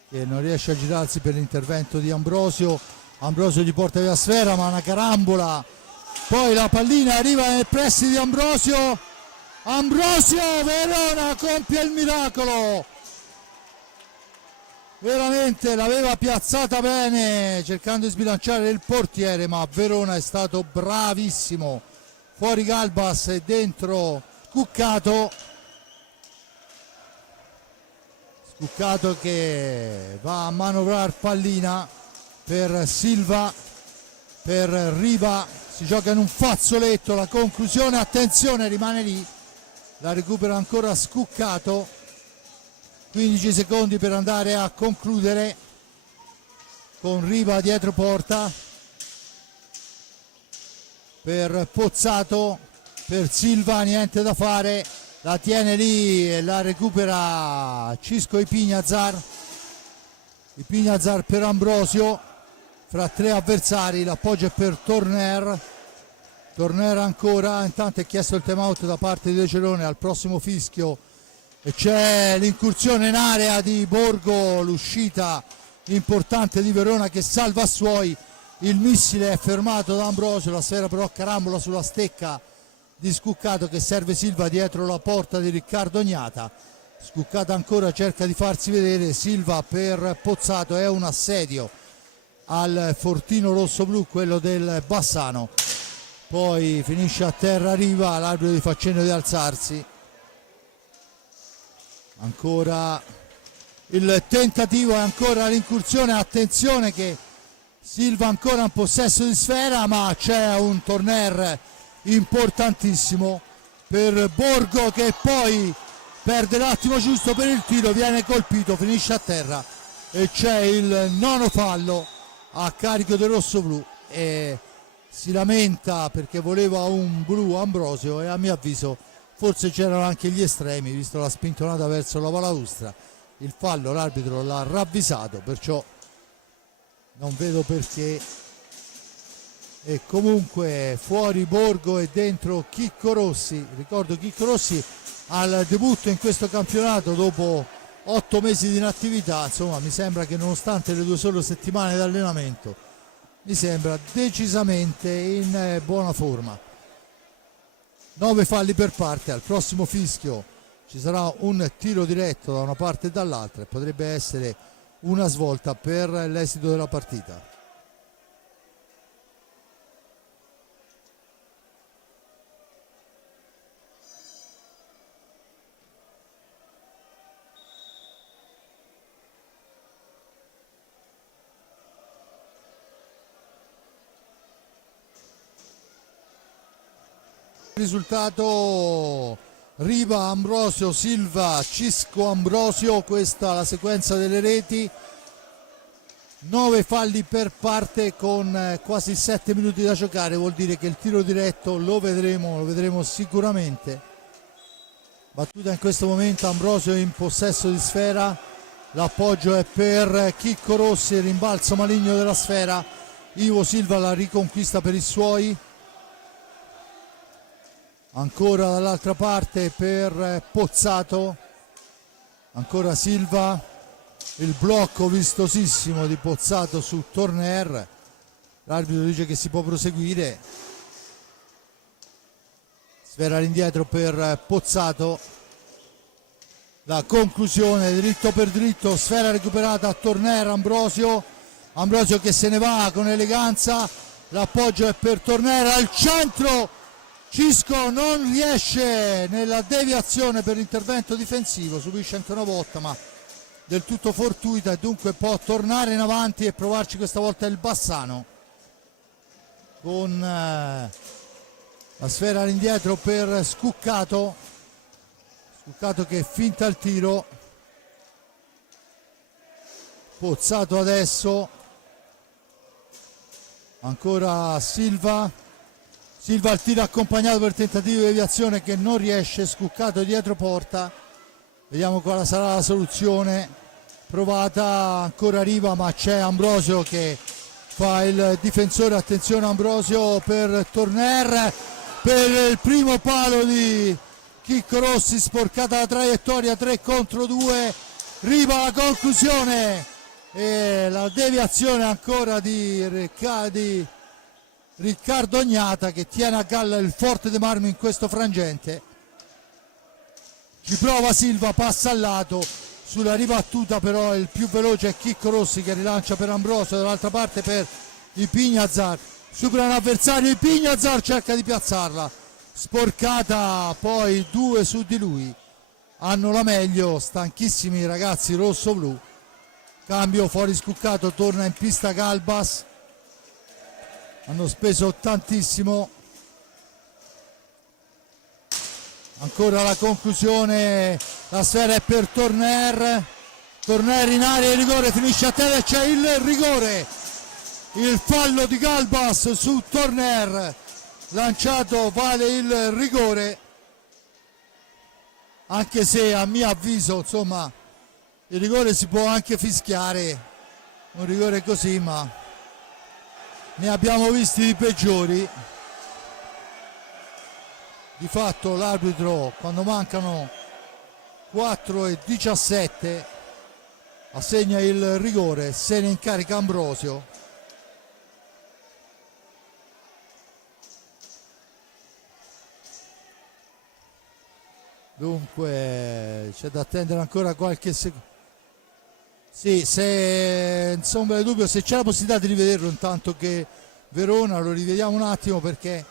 che non riesce a girarsi per l'intervento di Ambrosio. Ambrosio gli porta via sfera, ma una carambola, poi la pallina arriva nei pressi di Ambrosio. Verona compie il miracolo, veramente l'aveva piazzata bene cercando di sbilanciare il portiere, ma Verona è stato bravissimo. Fuori Galbas e dentro Scuccato che va a manovrare pallina per Silva, per Riva, si gioca in un fazzoletto, la conclusione, attenzione, rimane lì, la recupera ancora Scuccato, 15 secondi per andare a concludere con Riva dietro porta per Pozzato, per Silva niente da fare, la tiene lì e la recupera Cisco Ipignazar per Ambrosio fra 3 avversari, l'appoggio è per Torner ancora, intanto è chiesto il time out da parte di De Cerone al prossimo fischio e c'è l'incursione in area di Borgo, l'uscita importante di Verona che salva a suoi, il missile è fermato da Ambrosio, la sfera però carambola sulla stecca di Scuccato che serve Silva dietro la porta di Riccardo Ognata. Scuccato ancora cerca di farsi vedere, Silva per Pozzato, è un assedio al fortino rosso-blu quello del Bassano, poi finisce a terra Riva, l'arbitro gli fa cenno di alzarsi. Ancora il tentativo e ancora l'incursione, attenzione che Silva ancora in possesso di sfera, ma c'è un Torner importantissimo per Borgo che poi perde l'attimo giusto per il tiro, viene colpito, finisce a terra e c'è il nono fallo a carico del rosso-blu e si lamenta perché voleva un blu Ambrosio e a mio avviso forse c'erano anche gli estremi visto la spintonata verso la balaustra. Il fallo l'arbitro l'ha ravvisato, perciò non vedo perché, e comunque fuori Borgo e dentro Chicco Rossi. Ricordo Chicco Rossi al debutto in questo campionato dopo 8 mesi di inattività, insomma mi sembra che nonostante le 2 sole settimane di allenamento mi sembra decisamente in buona forma. 9 falli per parte, al prossimo fischio ci sarà un tiro diretto da una parte e dall'altra e potrebbe essere una svolta per l'esito della partita. Risultato Riva, Ambrosio, Silva, Cisco, Ambrosio, questa è la sequenza delle reti. 9 falli per parte con quasi 7 minuti da giocare, vuol dire che il tiro diretto lo vedremo sicuramente. Battuta in questo momento, Ambrosio in possesso di sfera, l'appoggio è per Chicco Rossi, rimbalzo maligno della sfera, Ivo Silva la riconquista per i suoi. Ancora dall'altra parte per Pozzato, ancora Silva, il blocco vistosissimo di Pozzato su Torner, l'arbitro dice che si può proseguire, sfera all'indietro per Pozzato, la conclusione dritto per dritto, sfera recuperata a Torner, Ambrosio che se ne va con eleganza, l'appoggio è per Torner al centro. Cisco non riesce nella deviazione per intervento difensivo, subisce anche una botta ma del tutto fortuita e dunque può tornare in avanti e provarci questa volta il Bassano con la sfera all'indietro per Scuccato che finta il tiro. Pozzato adesso, ancora Silva al tiro accompagnato per tentativo di deviazione che non riesce, Scuccato dietro porta, vediamo quale sarà la soluzione provata, ancora Riva ma c'è Ambrosio che fa il difensore, attenzione Ambrosio per Torner, per il primo palo di Chicco Rossi, sporcata la traiettoria, 3 contro 2, Riva la conclusione e la deviazione ancora di Riccardo Ognata che tiene a galla il Forte dei Marmi in questo frangente. Ci prova Silva, passa al lato, sulla ribattuta però il più veloce è Chicco Rossi che rilancia per Ambrosio, dall'altra parte per Ipignazar, supera un avversario, Ipignazar cerca di piazzarla, sporcata, poi 2 su di lui, hanno la meglio, stanchissimi i ragazzi rosso-blu. Cambio fuori Scuccato, torna in pista Galbas, hanno speso tantissimo. Ancora la conclusione, la sfera è per Torner in area, il rigore finisce a terra e c'è il rigore, il fallo di Galbas su Torner, lanciato, vale il rigore, anche se a mio avviso insomma il rigore si può anche fischiare, un rigore così, ma ne abbiamo visti di peggiori. Di fatto l'arbitro, quando mancano 4:17, assegna il rigore, se ne incarica Ambrosio. Dunque c'è da attendere ancora qualche secondo. Sì, se insomma è dubbio, se c'è la possibilità di rivederlo intanto che Verona, lo rivediamo un attimo, perché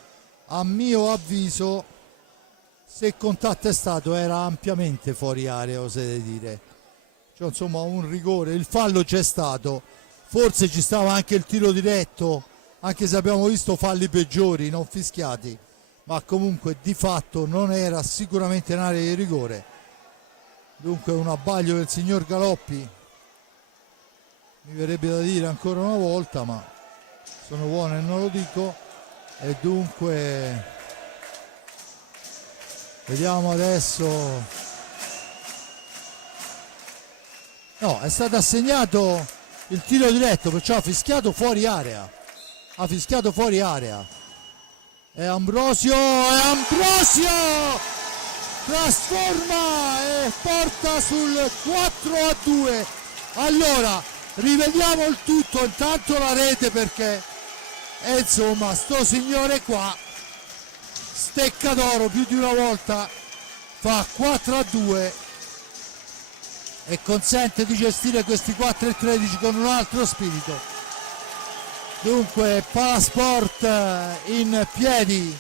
a mio avviso, se contatto è stato, era ampiamente fuori area, oserei dire. Cioè insomma un rigore, il fallo c'è stato, forse ci stava anche il tiro diretto, anche se abbiamo visto falli peggiori non fischiati, ma comunque di fatto non era sicuramente in area di rigore. Dunque un abbaglio del signor Galoppi, mi verrebbe da dire ancora una volta, ma sono buono e non lo dico, e dunque vediamo adesso. No, è stato assegnato il tiro diretto, perciò ha fischiato fuori area, e Ambrosio trasforma e porta sul 4-2. Allora rivediamo il tutto, intanto la rete, perché insomma sto signore qua stecca d'oro più di una volta, fa 4-2 e consente di gestire questi 4-13 con un altro spirito. Dunque Palasport in piedi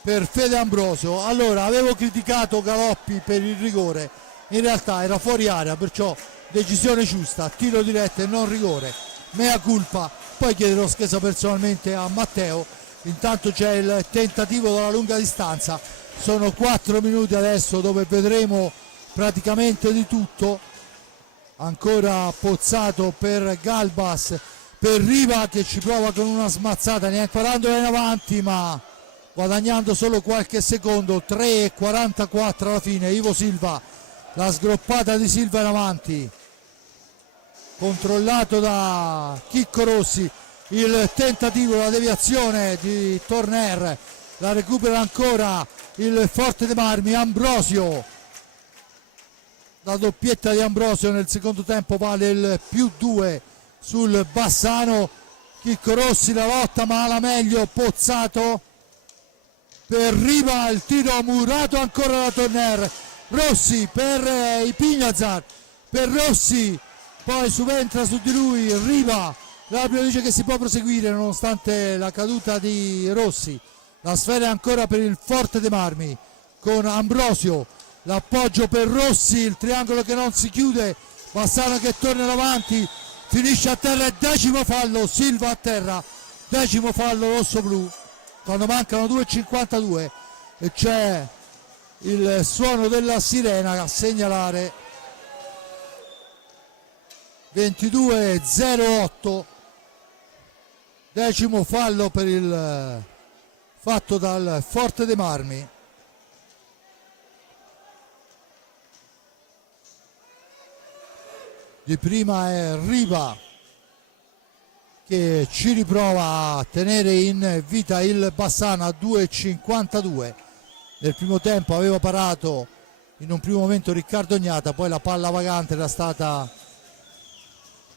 per Fede Ambrosio. Allora, avevo criticato Galoppi per il rigore, in realtà era fuori area, perciò decisione giusta, tiro diretto e non rigore, mea culpa. Poi chiederò scusa personalmente a Matteo. Intanto c'è il tentativo dalla lunga distanza, Sono 4 minuti adesso dove vedremo praticamente di tutto. Ancora Pozzato per Galbas, per Riva che ci prova con una smazzata, neanche parandola in avanti ma guadagnando solo qualche secondo. 3,44 alla fine. Ivo Silva, la sgroppata di Silva in avanti, controllato da Chicco Rossi, il tentativo, la deviazione di Torner, la recupera ancora il Forte dei Marmi. Ambrosio, la doppietta di Ambrosio nel secondo tempo vale il +2 sul Bassano. Chicco Rossi la lotta ma la meglio Pozzato per Riva, il tiro murato ancora da Torner. Rossi per i Pignazar, per Rossi, poi subentra su di lui Riva. L'arbitro dice che si può proseguire nonostante la caduta di Rossi. La sfera è ancora per il Forte dei Marmi con Ambrosio, l'appoggio per Rossi, il triangolo che non si chiude, Bassano che torna avanti, finisce a terra e 10° fallo, Silva a terra, 10° fallo rosso-blu quando mancano 2,52 e c'è il suono della sirena a segnalare 22:08, 10° fallo per il fatto dal Forte dei Marmi. Di prima è Riva che ci riprova a tenere in vita il Bassano a 2,52. Nel primo tempo aveva parato in un primo momento Riccardo Ognata, poi la palla vagante era stata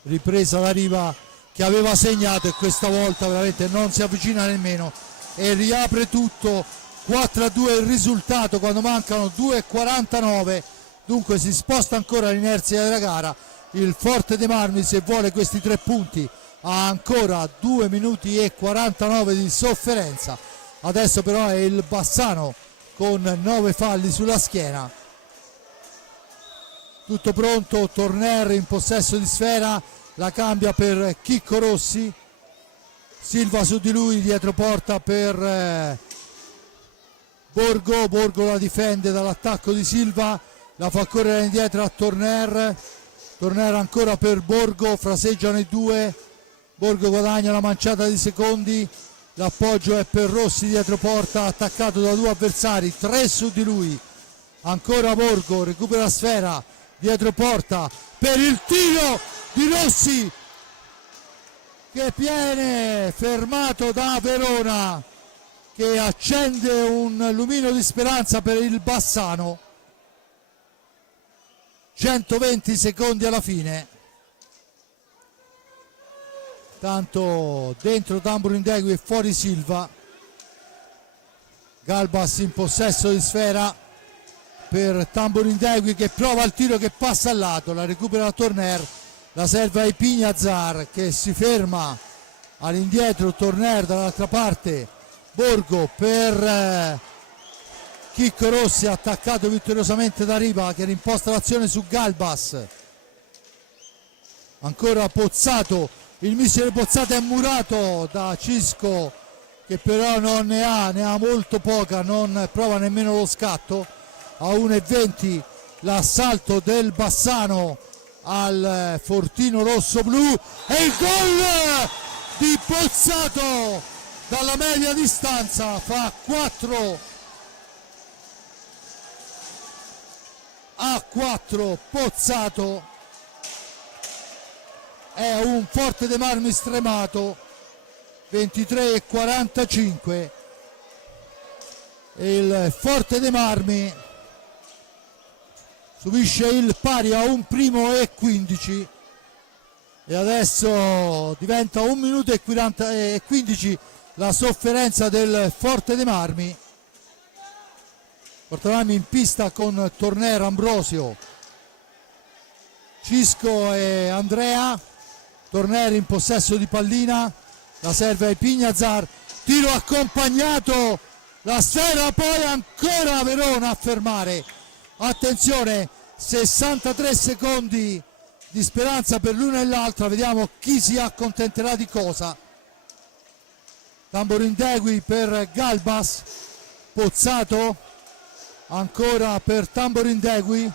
ripresa da Riva che aveva segnato e questa volta veramente non si avvicina nemmeno e riapre tutto. 4-2 il risultato quando mancano 2,49, dunque si sposta ancora l'inerzia della gara. Il Forte dei Marmi, se vuole questi 3 punti, ha ancora 2 minuti e 49 di sofferenza. Adesso però è il Bassano con 9 falli sulla schiena. Tutto pronto, Torner in possesso di sfera, la cambia per Chicco Rossi, Silva su di lui, dietro porta per Borgo la difende dall'attacco di Silva, la fa correre indietro a Torner ancora per Borgo, fraseggiano i due, Borgo guadagna una manciata di secondi, l'appoggio è per Rossi dietro porta, attaccato da 2 avversari, 3 su di lui, ancora Borgo, recupera la sfera, dietro porta per il tiro di Rossi che viene fermato da Verona, che accende un lumino di speranza per il Bassano. 120 secondi alla fine, tanto dentro Tamburin Degui e fuori Silva. Galbas in possesso di sfera per Tamburin Degui che prova il tiro che passa al lato, la recupera Torner, la serve ai Pignazar che si ferma all'indietro, Torner dall'altra parte, Borgo per Chicco Rossi, attaccato vittoriosamente da Riva che rimposta l'azione su Galbas. Ancora Pozzato, il missile Pozzato è murato da Cisco che però non ne ha molto poca, non prova nemmeno lo scatto. A 1,20 l'assalto del Bassano al Fortino rosso-blu e il gol di Pozzato dalla media distanza, fa 4-4. Pozzato è un Forte dei Marmi stremato, 23:45 e il Forte dei Marmi subisce il pari a 1:15 e adesso diventa 1 minuto e 15 la sofferenza del Forte dei Marmi. Portavanno in pista con Torner, Ambrosio, Cisco e Andrea. Torner in possesso di pallina, la serve ai Pignazar, tiro accompagnato, la sfera, poi ancora Verona a fermare. Attenzione, 63 secondi di speranza per l'una e l'altra, vediamo chi si accontenterà di cosa. Tamburin Degui per Galbas, Pozzato ancora per Tamborindegui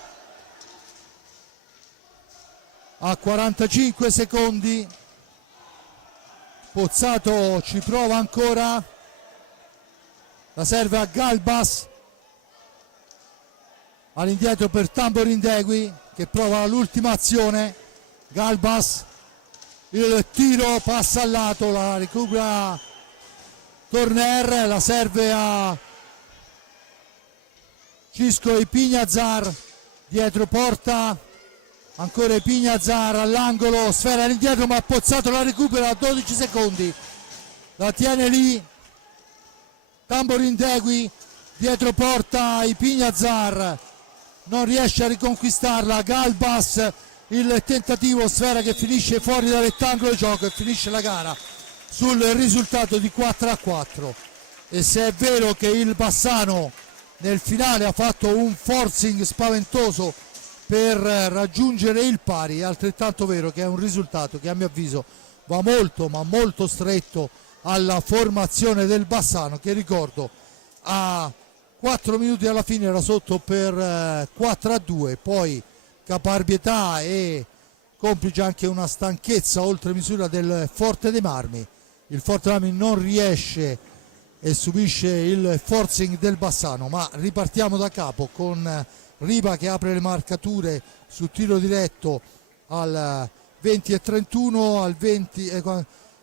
a 45 secondi. Pozzato ci prova ancora, la serve a Galbas, all'indietro per Tamborindegui che prova l'ultima azione. Galbas, il tiro passa al lato, la recupera Torner, la serve a Cisco e Pignazar, dietro porta, ancora Pignazar all'angolo, sfera all'indietro ma Pozzato la recupera a 12 secondi, la tiene lì Tamborindegui, dietro porta Pignazar, non riesce a riconquistarla. Galbas, il tentativo, sfera che finisce fuori dal rettangolo di gioco e finisce la gara sul risultato di 4-4. E se è vero che il Bassano nel finale ha fatto un forcing spaventoso per raggiungere il pari, è altrettanto vero che è un risultato che a mio avviso va molto ma molto stretto alla formazione del Bassano, che ricordo a 4 minuti alla fine era sotto per 4-2, poi caparbietà e complice anche una stanchezza oltre misura del Forte dei Marmi. Il Forte dei Marmi non riesce e subisce il forcing del Bassano, ma ripartiamo da capo con Riva che apre le marcature sul tiro diretto al 20-31, al 20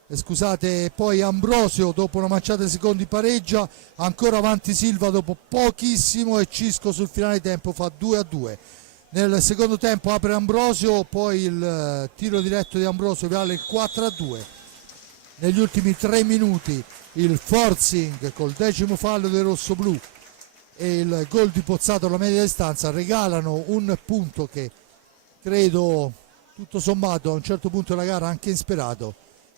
scusate, poi Ambrosio dopo una manciata di secondi pareggia, ancora avanti Silva dopo pochissimo e Cisco sul finale tempo fa 2-2. Nel secondo tempo apre Ambrosio, poi il tiro diretto di Ambrosio vale il 4-2. Negli ultimi 3 minuti il forcing col 10° fallo dei rossoblù e il gol di Pozzato alla media distanza regalano un punto che credo tutto sommato a un certo punto della gara anche insperato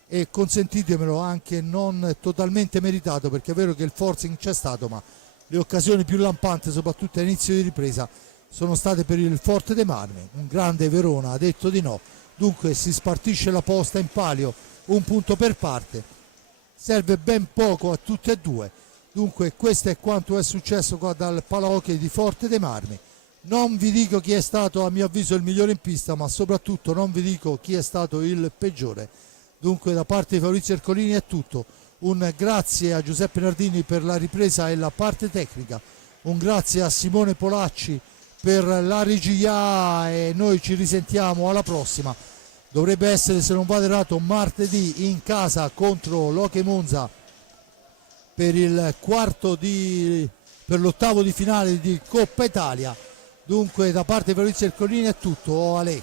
e, consentitemelo, anche non totalmente meritato, perché è vero che il forcing c'è stato, ma le occasioni più lampanti soprattutto all'inizio di ripresa sono state per il Forte dei Marmi. Un grande Verona ha detto di no, dunque si spartisce la posta in palio, un punto per parte, serve ben poco a tutte e due. Dunque questo è quanto è successo qua dal Palahockey di Forte dei Marmi. Non vi dico chi è stato a mio avviso il migliore in pista, ma soprattutto non vi dico chi è stato il peggiore. Dunque da parte di Fabrizio Ercolini è tutto. Un grazie a Giuseppe Nardini per la ripresa e la parte tecnica, un grazie a Simone Polacci per la regia e noi ci risentiamo alla prossima. Dovrebbe essere, se non vado errato, martedì in casa contro l'Hockey Monza per l'ottavo di finale di Coppa Italia. Dunque da parte di Fabrizio Ercolini è tutto. Ale.